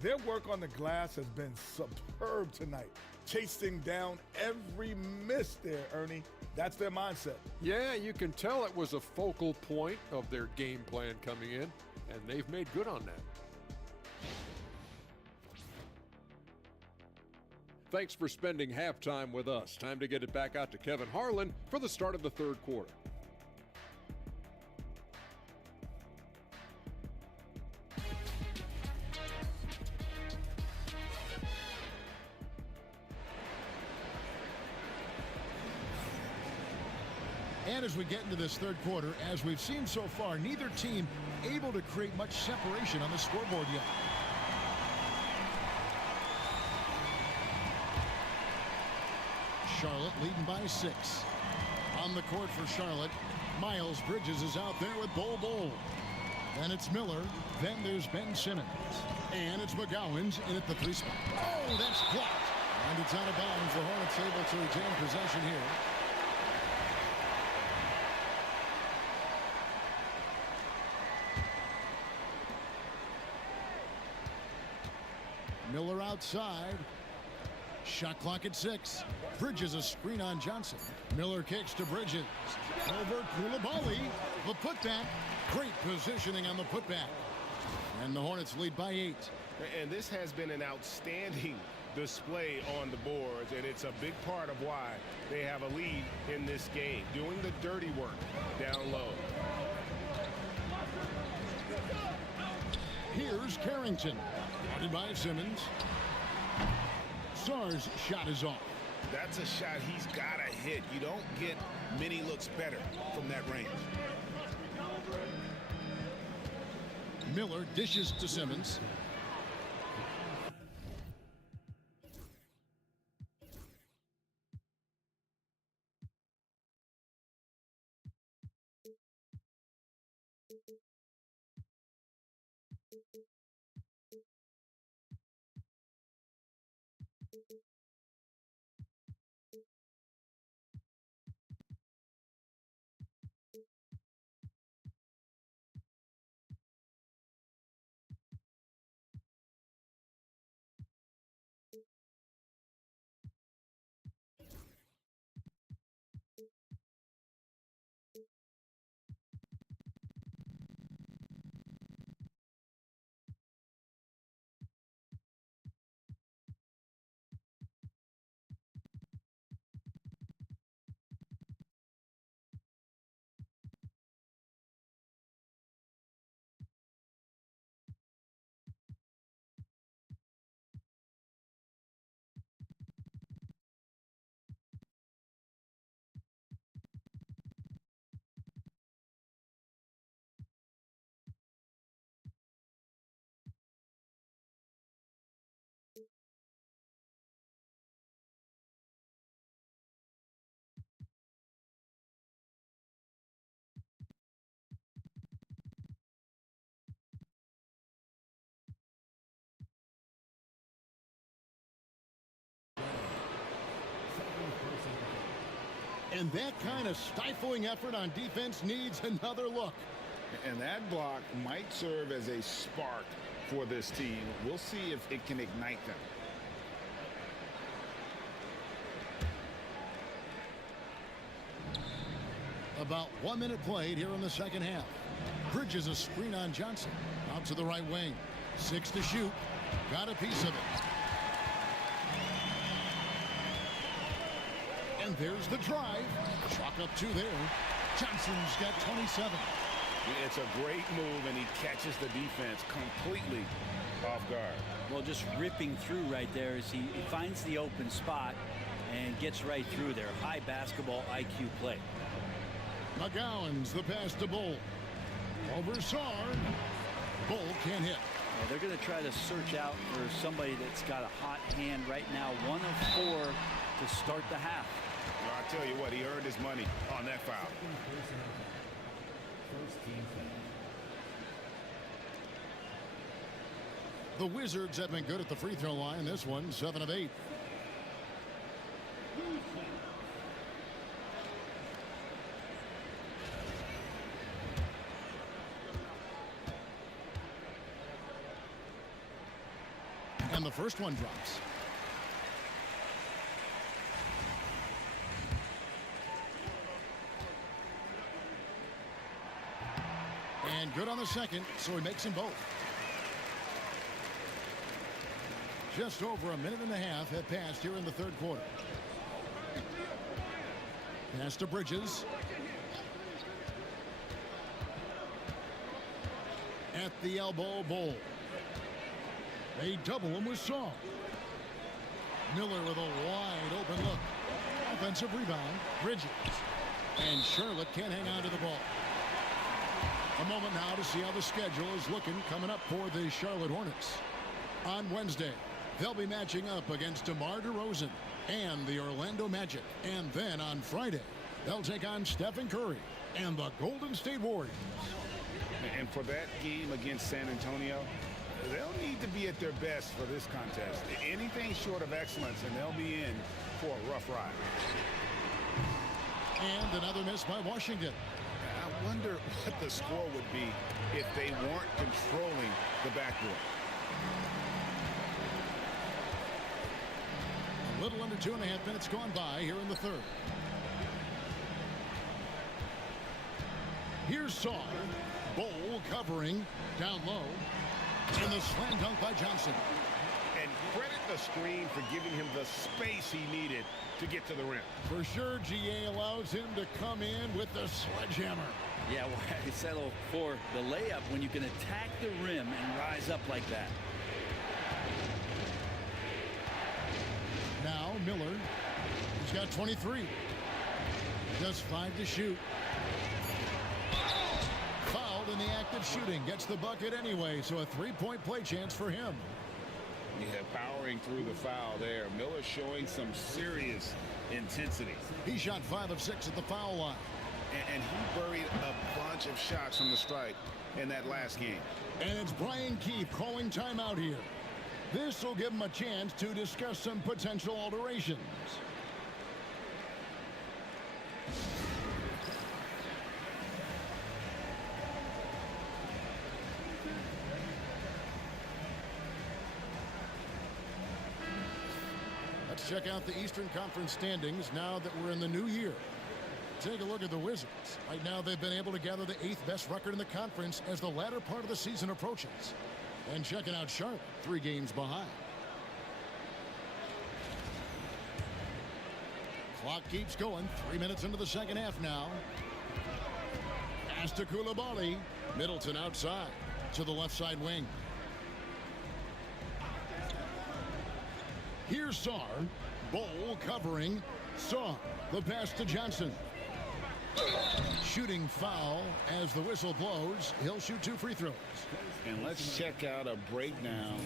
Their work on the glass has been superb tonight. Chasing down every miss there, Ernie. That's their mindset. Yeah, you can tell it was a focal point of their game plan coming in, and they've made good on that. Thanks for spending halftime with us. Time to get it back out to Kevin Harlan for the start of the third quarter. And as we get into this third quarter, as we've seen so far, neither team able to create much separation on the scoreboard yet. Charlotte leading by 6. On the court for Charlotte, Miles Bridges is out there with Bol. Then it's Miller. Then there's Ben Simmons. And it's McGowan's in at the 3 spot. Oh, that's blocked. And it's out of bounds. The Hornets able to retain possession here. Miller outside. Shot clock at 6. Bridges a screen on Johnson. Miller kicks to Bridges. Over Koulibaly. The putback. Great positioning on the putback. And the Hornets lead by 8. And this has been an outstanding display on the boards, and it's a big part of why they have a lead in this game, doing the dirty work down low. Here's Carrington. Guarded by Simmons. Sarr's shot is off. That's a shot he's got to hit. You don't get many looks better from that range. Miller dishes to Simmons. And that kind of stifling effort on defense needs another look. And that block might serve as a spark for this team. We'll see if it can ignite them. About 1 minute played here in the second half. Bridges a screen on Johnson. Out to the right wing. 6 to shoot. Got a piece of it. And there's the drive. Chalk up 2 there. Johnson's got 27. It's a great move, and he catches the defense completely off guard. Well, just ripping through right there as he finds the open spot and gets right through there. High basketball IQ play. McGowan's the pass to Bull. Over Sarr. Bull can't hit. Well, they're going to try to search out for somebody that's got a hot hand right now. 1 of 4 to start the half. Well, I tell you what, he earned his money on that foul. The Wizards have been good at the free throw line. This one, 7 of 8. And the first one drops. And good on the second, so he makes them both. Just over a minute and a half have passed here in the third quarter. Pass to Bridges. At the elbow, Bull. They double him with Saul. Miller with a wide open look. Offensive rebound. Bridges. And Charlotte can't hang on to the ball. A moment now to see how the schedule is looking coming up for the Charlotte Hornets. On Wednesday, they'll be matching up against DeMar DeRozan and the Orlando Magic. And then on Friday, they'll take on Stephen Curry and the Golden State Warriors. And for that game against San Antonio, they'll need to be at their best for this contest. Anything short of excellence, and they'll be in for a rough ride. And another miss by Washington. I wonder what the score would be if they weren't controlling the backboard. A little under 2.5 minutes gone by here in the third. Here's Saul. Bowl covering down low. And the slam dunk by Johnson. And credit the screen for giving him the space he needed to get to the rim. For sure, GA allows him to come in with the sledgehammer. Yeah, why settle for the layup when you can attack the rim and rise up like that? Now Miller, he's got 23. Just 5 to shoot. Fouled in the act of shooting. Gets the bucket anyway, so a 3-point play chance for him. Yeah, powering through the foul there. Miller showing some serious intensity. He shot 5 of 6 at the foul line. And he buried a bunch of shots from the stripe in that last game. And it's Brian Keefe calling timeout here. This will give him a chance to discuss some potential alterations. Let's check out the Eastern Conference standings now that we're in the new year. Take a look at the Wizards. Right now, they've been able to gather the 8th best record in the conference as the latter part of the season approaches. And checking out Charlotte, 3 games behind. Clock keeps going. 3 minutes into the second half now. Pass to Coulibaly. Middleton outside to the left side wing. Here's Sarr. Bowl covering. Sarr. The pass to Johnson. Shooting foul as the whistle blows. He'll shoot 2 free throws. And let's check out a breakdown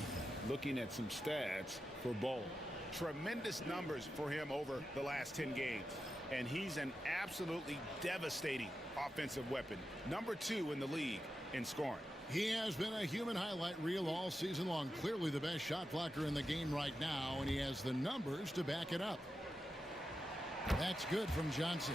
looking at some stats for Bowl. Tremendous numbers for him over the last 10 games. And he's an absolutely devastating offensive weapon. Number 2 in the league in scoring. He has been a human highlight reel all season long. Clearly the best shot blocker in the game right now, and he has the numbers to back it up. That's good from Johnson.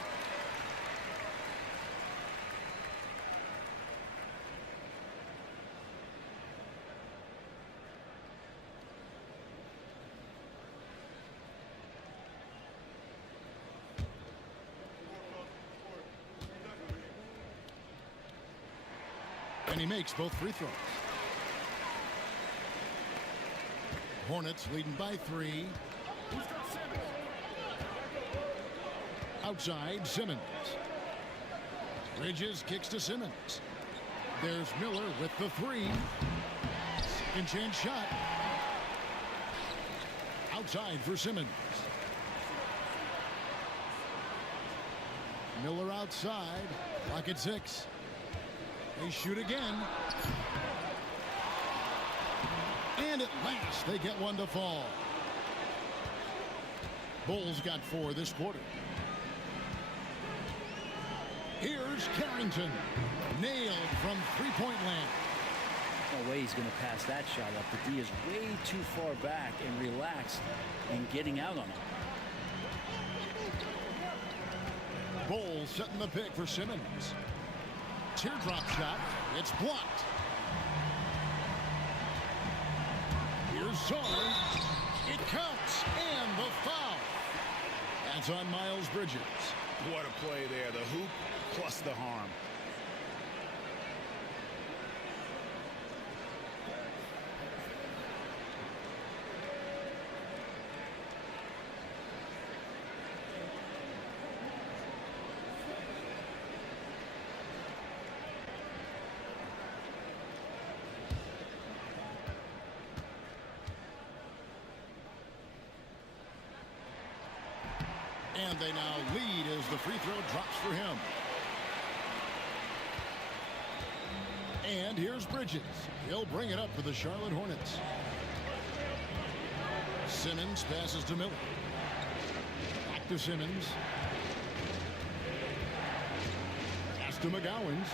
And he makes both free throws. Hornets leading by 3. Outside, Simmons. Bridges kicks to Simmons. There's Miller with the 3. Second chance shot. Outside for Simmons. Miller outside. Clock at 6. They shoot again. And at last, they get one to fall. Bulls got 4 this quarter. Here's Carrington. Nailed from 3-point land. No way he's going to pass that shot up. The D is way too far back and relaxed in getting out on him. Bulls setting the pick for Simmons. Teardrop shot. It's blocked. Here's Saul. It counts. And the foul. That's on Miles Bridges. What a play there. The hoop plus the harm. And they now lead as the free throw drops for him. And here's Bridges. He'll bring it up for the Charlotte Hornets. Simmons passes to Miller. Back to Simmons. Pass to McGowans.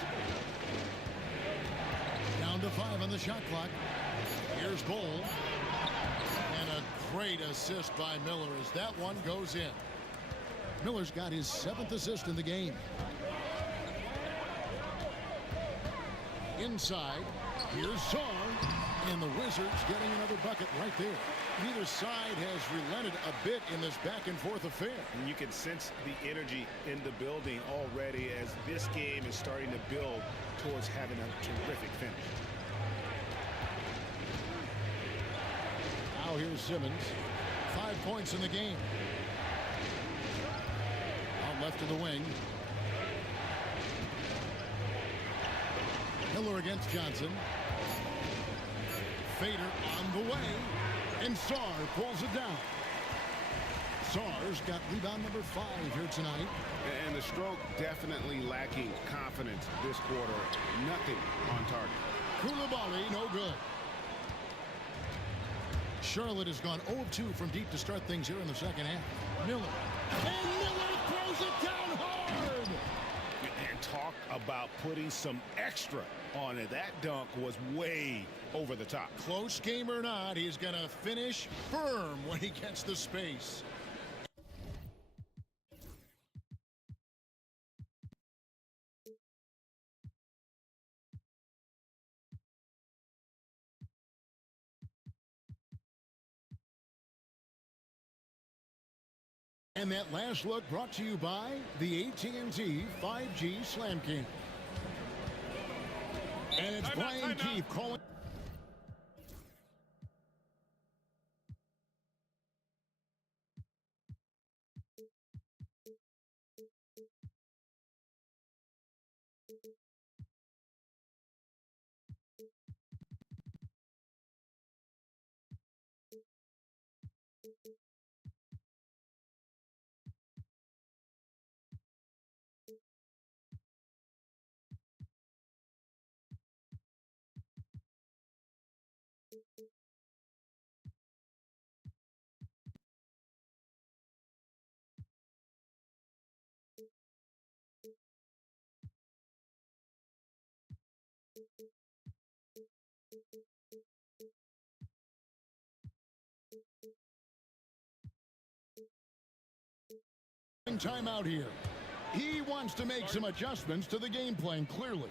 Down to 5 on the shot clock. Here's Bull. And a great assist by Miller as that one goes in. Miller's got his 7th assist in the game. Inside, here's Song, and the Wizards getting another bucket right there. Neither side has relented a bit in this back-and-forth affair. And you can sense the energy in the building already as this game is starting to build towards having a terrific finish. Now here's Simmons. 5 points in the game. Out left to the wing. Miller against Johnson. Fader on the way. And Sarr pulls it down. Sarr's got rebound number 5 here tonight. And the stroke definitely lacking confidence this quarter. Nothing on target. Koulibaly, no good. Charlotte has gone 0 of 2 from deep to start things here in the second half. Miller. And Miller throws it down hard. And talk about putting some extra on it. That dunk was way over the top. Close game or not, he's going to finish firm when he gets the space. And that last look brought to you by the AT&T 5G Slam King. And it's Brian Keefe calling. Timeout here. He wants to make some adjustments to the game plan, clearly.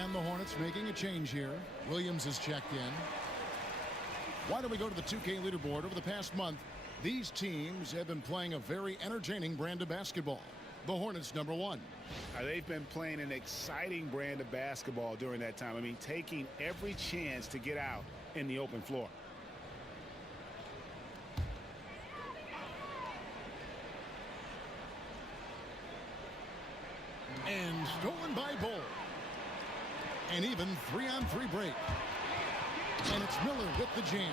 And the Hornets making a change here. Williams has checked in. Why don't we go to the 2K leaderboard? Over the past month, these teams have been playing a very entertaining brand of basketball. The Hornets number 1. They've been playing an exciting brand of basketball during that time. I mean, taking every chance to get out in the open floor. And stolen by Bull. And even 3-on-3 break. And it's Miller with the jam.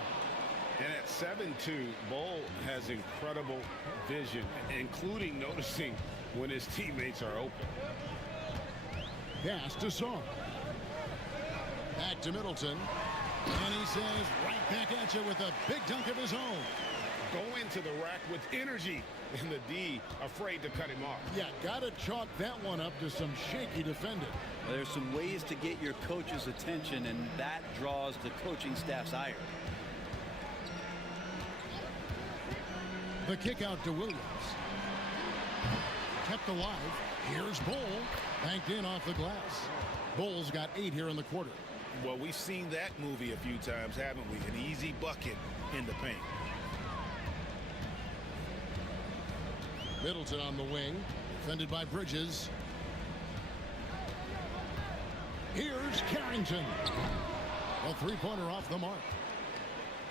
And at 7-2, Bull has incredible vision, including noticing when his teammates are open. Pass to Sarr. Back to Middleton. And he says, right back at you with a big dunk of his own. Go into the rack with energy, and the D afraid to cut him off. Yeah, got to chalk that one up to some shaky defending. Well, there's some ways to get your coach's attention, and that draws the coaching staff's ire. The kick out to Williams. Kept alive. Here's Bull. Banked in off the glass. Bull's got 8 here in the quarter. Well, we've seen that movie a few times, haven't we? An easy bucket in the paint. Middleton on the wing. Defended by Bridges. Here's Carrington. A three-pointer off the mark.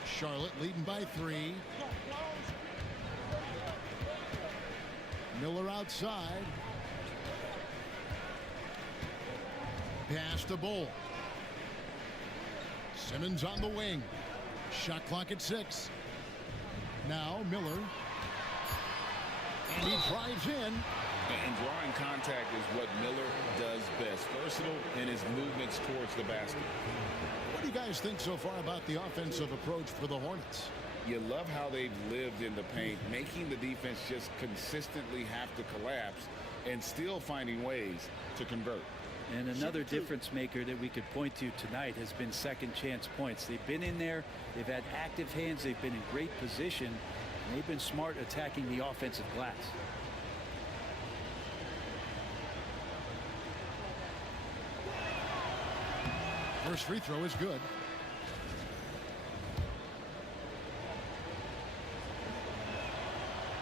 Charlotte leading by 3. Miller outside. Pass to Bull. Simmons on the wing. Shot clock at 6. Now Miller. And he drives in. And drawing contact is what Miller does best. Versatile in his movements towards the basket. What do you guys think so far about the offensive approach for the Hornets? You love how they've lived in the paint, making the defense just consistently have to collapse and still finding ways to convert. And another difference maker that we could point to tonight has been second chance points. They've been in there, they've had active hands, they've been in great position, and they've been smart attacking the offensive glass. First free throw is good.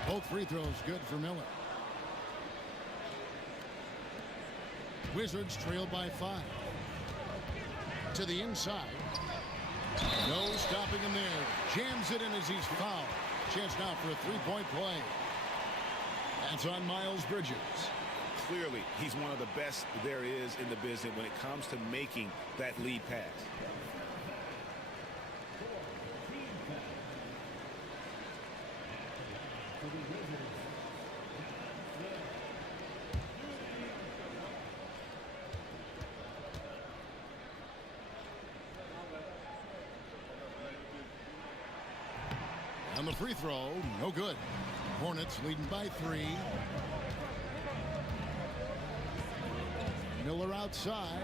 Both free throws good for Miller. Wizards trail by 5. To the inside. No stopping him there. Jams it in as he's fouled. Chance now for a three-point play. That's on Miles Bridges. Clearly, he's one of the best there is in the business when it comes to making that lead pass. On the free throw, no good. Hornets leading by 3. Miller outside.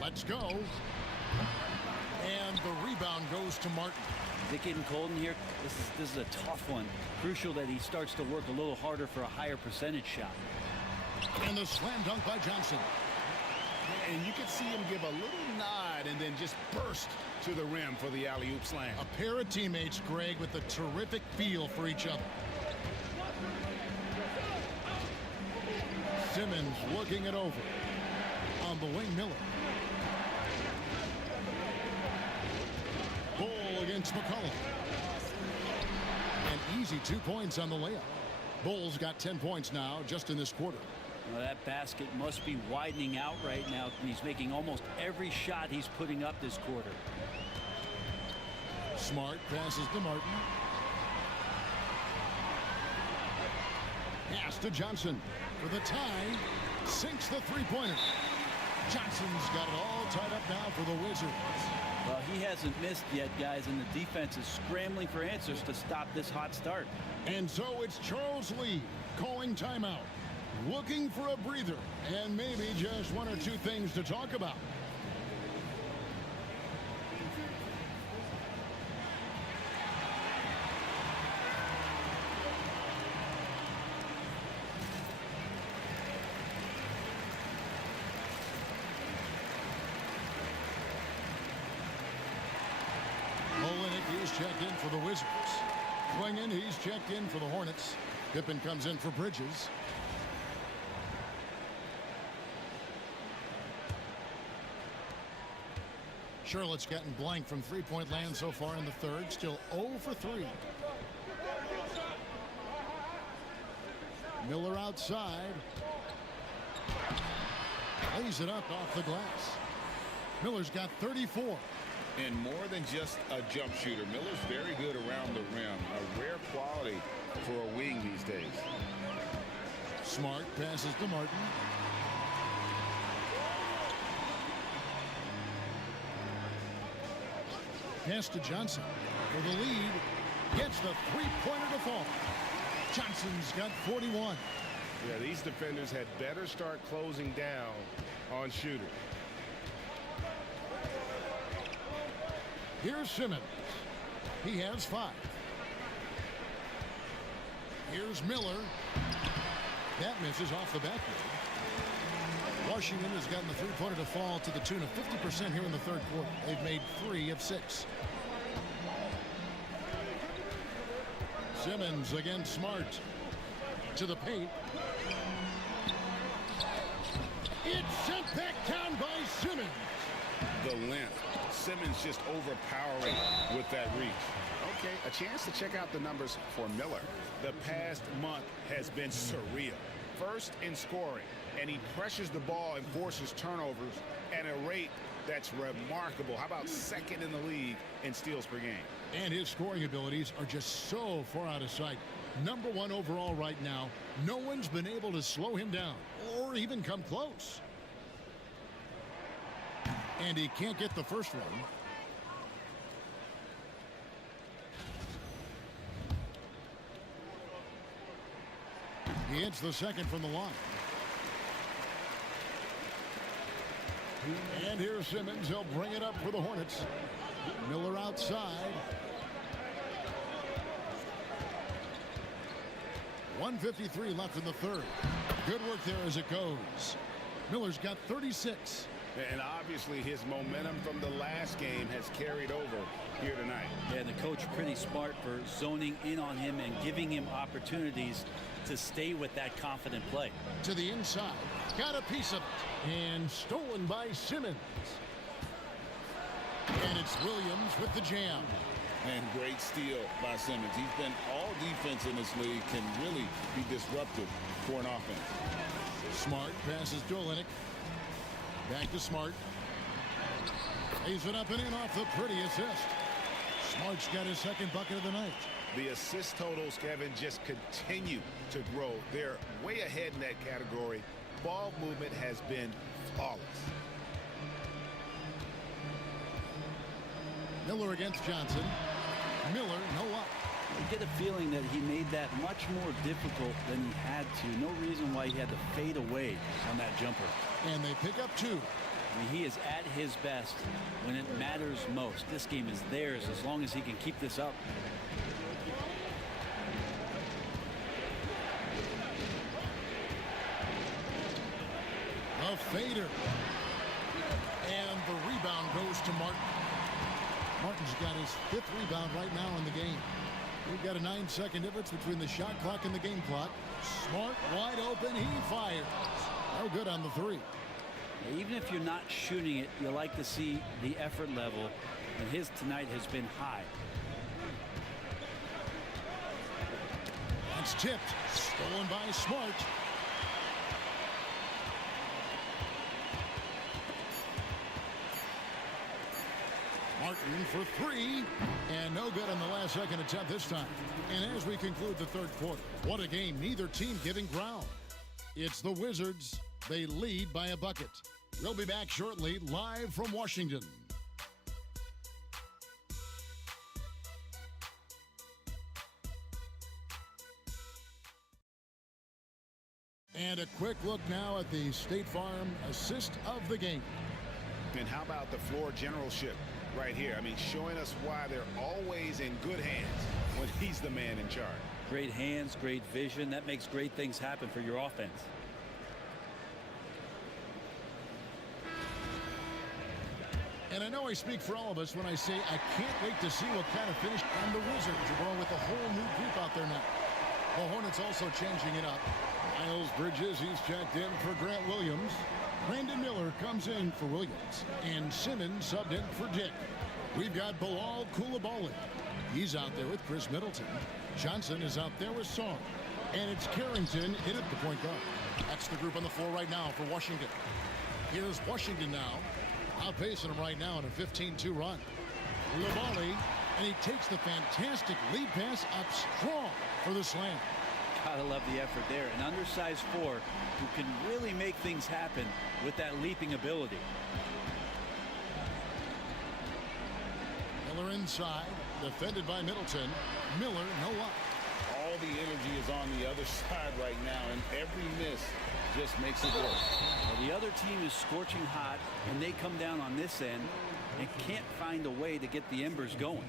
Let's go. And the rebound goes to Martin. Is it getting cold in here? This is a tough one. Crucial that he starts to work a little harder for a higher percentage shot. And the slam dunk by Johnson. And you could see him give a little nod and then just burst to the rim for the alley-oop slam. A pair of teammates, Greg, with a terrific feel for each other. Simmons looking it over. On the wing, Miller. Bull against McCollum. An easy 2 points on the layup. Bull's got 10 points now just in this quarter. Well, that basket must be widening out right now. He's making almost every shot he's putting up this quarter. Smart passes to Martin. Pass to Johnson for the tie. Sinks the three-pointer. Johnson's got it all tied up now for the Wizards. Well, he hasn't missed yet, guys, and the defense is scrambling for answers to stop this hot start. And so it's Charles Lee calling timeout. Looking for a breather and maybe just one or two things to talk about. Olenek is checked in for the Wizards. Klingon, he's checked in for the Hornets. Pippen comes in for Bridges. Charlotte's gotten blank from three-point land so far in the third. Still 0 for 3. Miller outside. Lays it up off the glass. Miller's got 34. And more than just a jump shooter, Miller's very good around the rim. A rare quality for a wing these days. Smart passes to Martin. Pass to Johnson for the lead. Gets the three-pointer to fall. Johnson's got 41. Yeah, these defenders had better start closing down on shooters. Here's Simmons. He has 5. Here's Miller. That misses off the backboard. Washington has gotten the three-pointer to fall to the tune of 50% here in the third quarter. They've made 3 of 6. Simmons against Smart. To the paint. It's sent back down by Simmons. The length. Simmons just overpowering with that reach. Okay, a chance to check out the numbers for Miller. The past month has been surreal. First in scoring, and he pressures the ball and forces turnovers at a rate that's remarkable. How about second in the league in steals per game? And his scoring abilities are just so far out of sight. #1 overall right now. No one's been able to slow him down or even come close. And he can't get the first one. He hits the second from the line. And here's Simmons. He'll bring it up for the Hornets. Miller outside. 1:53 left in the third. Good work there as it goes. Miller's got 36. And obviously his momentum from the last game has carried over here tonight. Yeah, the coach pretty smart for zoning in on him and giving him opportunities to stay with that confident play. To the inside. Got a piece of it. And stolen by Simmons. And it's Williams with the jam. And great steal by Simmons. He's been all defense in this league can really be disruptive for an offense. Smart passes to Olynyk. Back to Smart. Lays it up and in off the pretty assist. Smart's got his second bucket of the night. The assist totals, Kevin, just continue to grow. They're way ahead in that category. Ball movement has been flawless. Miller against Johnson. Miller, no up. You get a feeling that he made that much more difficult than he had to. No reason why he had to fade away on that jumper. And they pick up 2. I mean, he is at his best when it matters most. This game is theirs as long as he can keep this up. A fader. And the rebound goes to Martin. Martin's got his 5th rebound right now in the game. We've got a 9-second difference between the shot clock and the game clock. Smart wide open. He fires. No good on the 3. Even if you're not shooting it, you like to see the effort level, and his tonight has been high. That's tipped. Stolen by Smart. Martin for 3, and no good on the last second attempt this time. And as we conclude the third quarter, what a game, neither team giving ground. It's the Wizards. They lead by a bucket. We'll be back shortly, live from Washington. And a quick look now at the State Farm assist of the game. And how about the floor generalship right here? I mean, showing us why they're always in good hands when he's the man in charge. Great hands, great vision. That makes great things happen for your offense. And I know I speak for all of us when I say I can't wait to see what kind of finish. And the Wizards are going with a whole new group out there now. The Hornets also changing it up. Miles Bridges, he's checked in for Grant Williams. Brandon Miller comes in for Williams. And Simmons subbed in for Dick. We've got Bilal Coulibaly. He's out there with Chris Middleton. Johnson is out there with Song. And it's Carrington in at the point guard. That's the group on the floor right now for Washington. Here's Washington now. Outpacing him right now in a 15-2 run. Coulibaly, and he takes the fantastic lead pass up strong for the slam. Gotta love the effort there. An undersized 4 who can really make things happen with that leaping ability. Miller inside, defended by Middleton. Miller, no up. All the energy is on the other side right now, and every miss just makes it work. Well, the other team is scorching hot, and they come down on this end and can't find a way to get the embers going.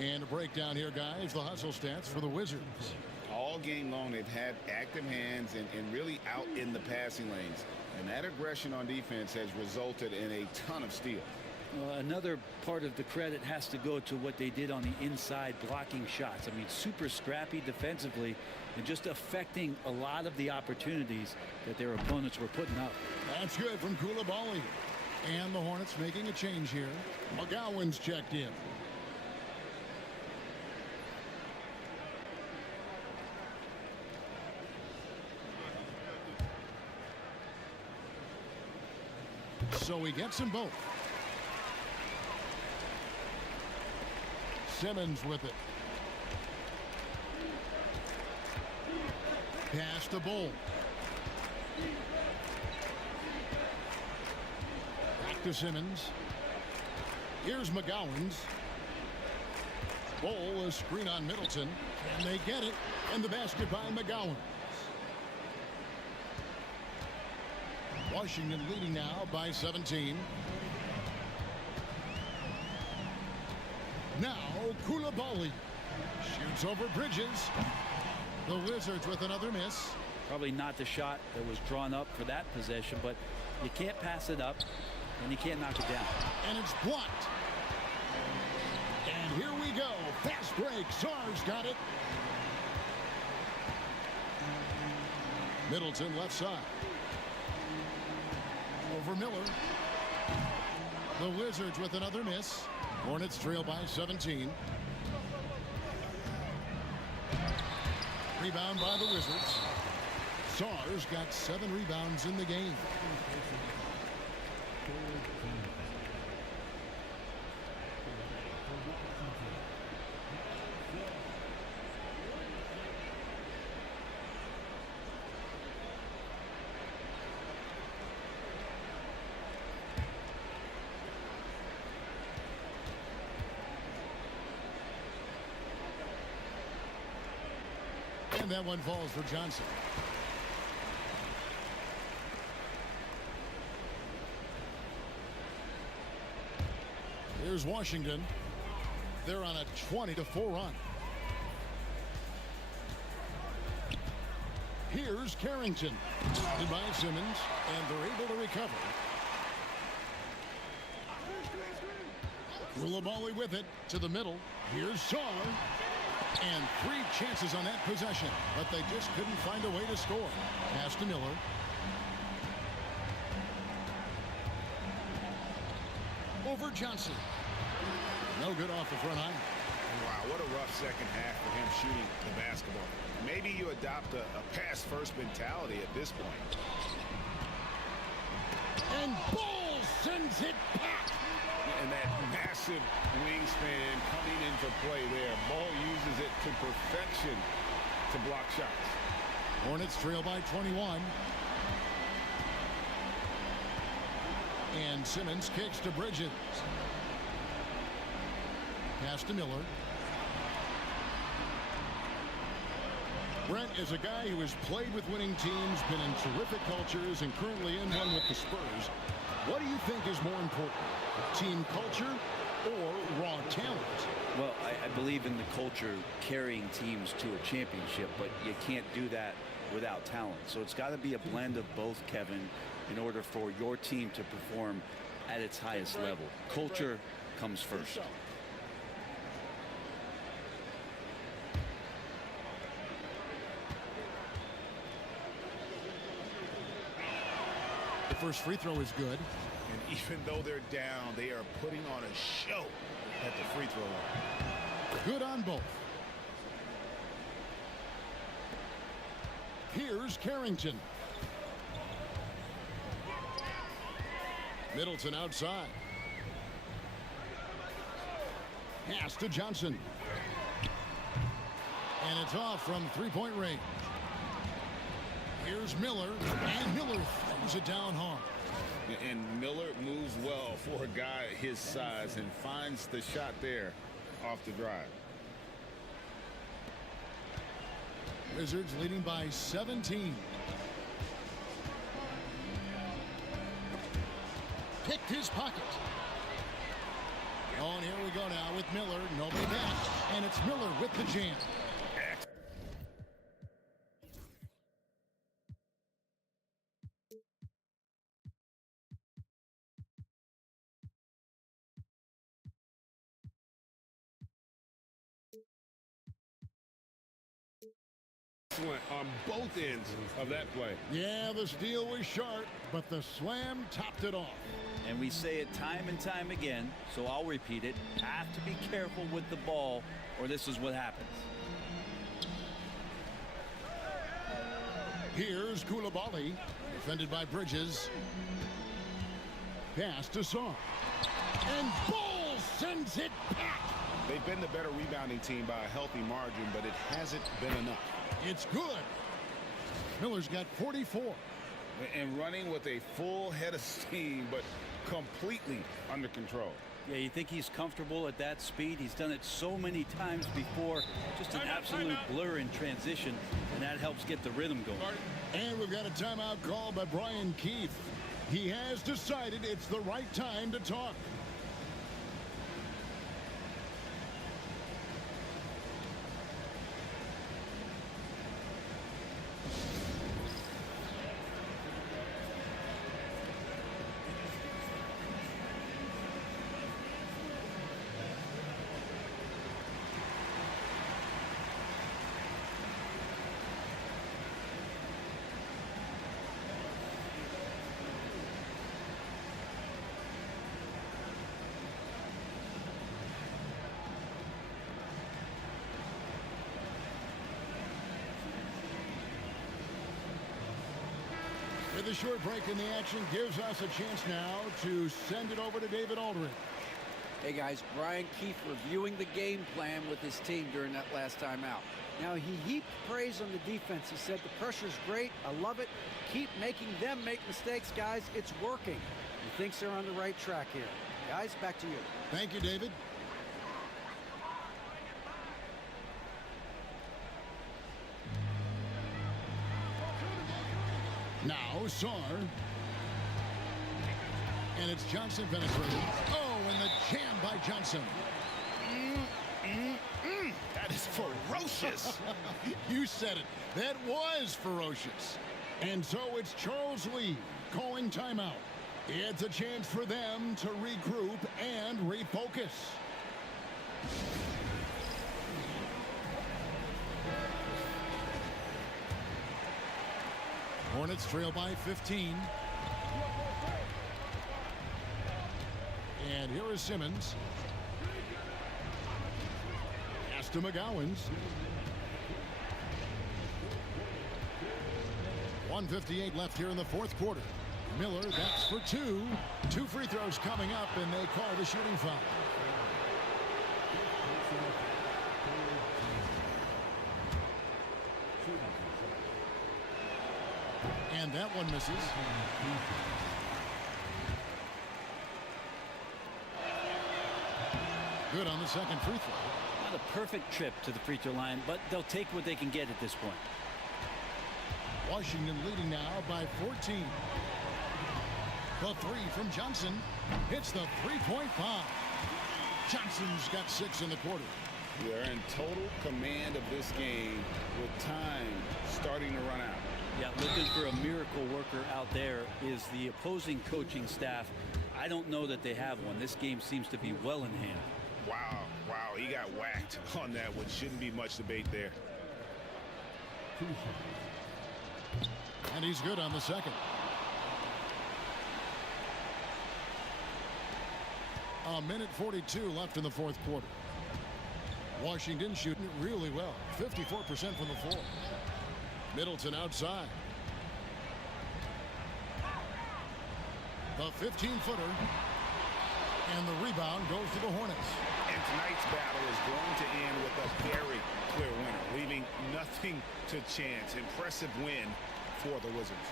And a breakdown here, guys. The hustle stats for the Wizards. All game long, they've had active hands and really out in the passing lanes. And that aggression on defense has resulted in a ton of steals. Another part of the credit has to go to what they did on the inside blocking shots. I mean, super scrappy defensively and just affecting a lot of the opportunities that their opponents were putting up. That's good from Coulibaly. And the Hornets making a change here. McGowan's checked in. So he gets them both. Simmons with it. Pass to Bull. Back to Simmons. Here's McGowan's. Bull, a screen on Middleton. And they get it. And the basket by McGowan. Washington leading now by 17. Now Koulibaly shoots over Bridges. The Wizards with another miss. Probably not the shot that was drawn up for that possession, but you can't pass it up and you can't knock it down. And it's blocked. And here we go. Fast break. Sarge got it. Middleton left side. Over Miller. The Wizards with another miss. Hornets trail by 17. Rebound by the Wizards. Sarge got 7 rebounds in the game. And that one falls for Johnson. Here's Washington. They're on a 20-4 run. Here's Carrington. Defended by Simmons, and they're able to recover. Koulibaly with it to the middle. Here's Sarr. And 3 chances on that possession, but they just couldn't find a way to score. Pass to Miller. Over Johnson. No good off the front iron. Wow, what a rough second half for him shooting the basketball. Maybe you adopt a pass-first mentality at this point. And Bull sends it back. And that massive wingspan coming into play there. Ball uses it to perfection to block shots. Hornets trail by 21. And Simmons kicks to Bridges. Pass to Miller. Brent is a guy who has played with winning teams, been in terrific cultures, and currently in one with the Spurs. What do you think is more important, team culture or raw talent? Well, I believe in the culture carrying teams to a championship, but you can't do that without talent. So it's got to be a blend of both, Kevin, in order for your team to perform at its highest level. Culture comes first. The first free throw is good. And even though they're down, they are putting on a show at the free throw line. Good on both. Here's Carrington. Middleton outside. Pass to Johnson. And it's off from three-point range. Here's Miller, and Miller throws it down hard. And Miller moves well for a guy his size and finds the shot there off the drive. Wizards leading by 17. Picked his pocket. Oh, and here we go now with Miller. Nobody back. And it's Miller with the jam. On both ends of that play. Yeah, the steal was sharp, but the slam topped it off. And we say it time and time again, so I'll repeat it. Have to be careful with the ball, or this is what happens. Here's Koulibaly, defended by Bridges. Pass to Saar. And Ball sends it back. They've been the better rebounding team by a healthy margin, but it hasn't been enough. It's good. Miller's got 44. And running with a full head of steam, but completely under control. Yeah, you think he's comfortable at that speed? He's done it so many times before. Just an absolute blur in transition, and that helps get the rhythm going. And we've got a timeout called by Brian Keefe. He has decided it's the right time to talk. With a short break in the action gives us a chance now to send it over to David Aldridge. Hey guys, Brian Keefe reviewing the game plan with his team during that last time out. Now he heaped praise on the defense. He said the pressure's great, I love it. Keep making them make mistakes, guys. It's working. He thinks they're on the right track here. Guys, back to you. Thank you, David. Now Saar. And it's Johnson penetrating. Oh, and the jam by Johnson. That is ferocious. You said it. That was ferocious. And so it's Charles Lee calling timeout. It's a chance for them to regroup and refocus. Hornets trail by 15. And here is Simmons. Pass to McGowans. 1:58 left here in the fourth quarter. Miller, that's for two. 2 free throws coming up, and they call the shooting foul. And that one misses. Good on the second free throw. Not a perfect trip to the free throw line, but they'll take what they can get at this point. Washington leading now by 14. The three from Johnson hits the three-point-bomb. Johnson's got 6 in the quarter. They're in total command of this game with time starting to run out. Yeah, looking for a miracle worker out there is the opposing coaching staff. I don't know that they have one. This game seems to be well in hand. Wow, he got whacked on that one. Shouldn't be much debate there. And he's good on the second. A minute 42 left in the fourth quarter. Washington shooting it really well. 54% from the floor. Middleton outside. The 15-footer. And the rebound goes to the Hornets. And tonight's battle is going to end with a very clear winner, leaving nothing to chance. Impressive win for the Wizards.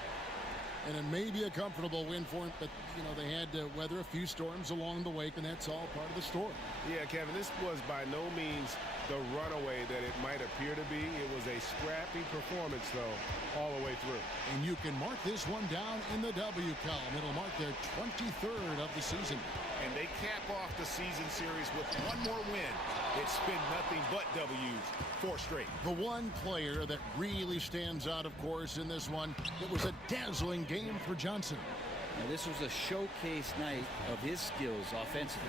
And it may be a comfortable win for him, but, you know, they had to weather a few storms along the way, and that's all part of the story. Yeah, Kevin, this was by no means the runaway that it might appear to be. It was a scrappy performance, though, all the way through. And you can mark this one down in the W column. It'll mark their 23rd of the season. And they cap off the season series with one more win. It's been nothing but W's, 4 straight. The one player that really stands out, of course, in this one, it was a dazzling game for Johnson. Now, this was a showcase night of his skills offensively.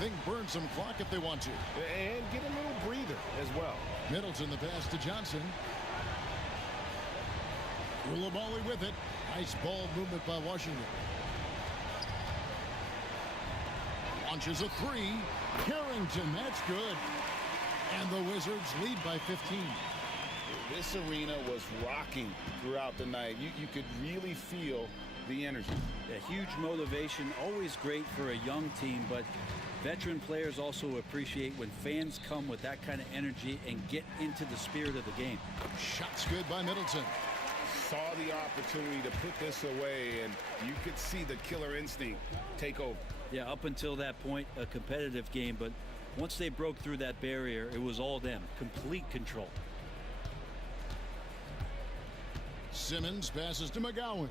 They can burn some clock if they want to. And get a little breather as well. Middleton, the pass to Johnson. Ulamali with it. Nice ball movement by Washington. Launches a 3. Carrington, that's good. And the Wizards lead by 15. This arena was rocking throughout the night. You could really feel the energy. A huge motivation, always great for a young team, but veteran players also appreciate when fans come with that kind of energy and get into the spirit of the game. Shots good by Middleton. Saw the opportunity to put this away, and you could see the killer instinct take over. Yeah, up until that point, a competitive game, but once they broke through that barrier, it was all them. Complete control. Simmons passes to McGowan.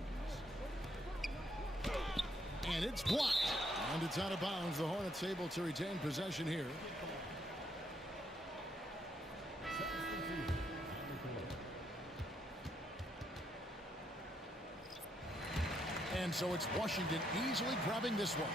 And it's blocked. And it's out of bounds. The Hornets able to retain possession here. And so it's Washington easily grabbing this one.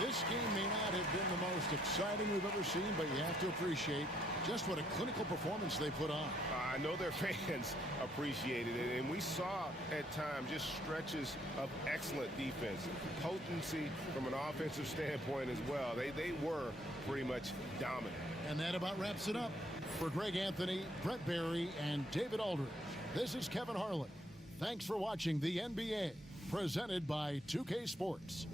This game may not have been the most exciting we've ever seen, but you have to appreciate just what a clinical performance they put on. I know their fans appreciated it, and we saw at times just stretches of excellent defense, potency from an offensive standpoint as well. They were pretty much dominant. And that about wraps it up. For Greg Anthony, Brett Barry, and David Aldridge, this is Kevin Harlan. Thanks for watching the NBA, presented by 2K Sports.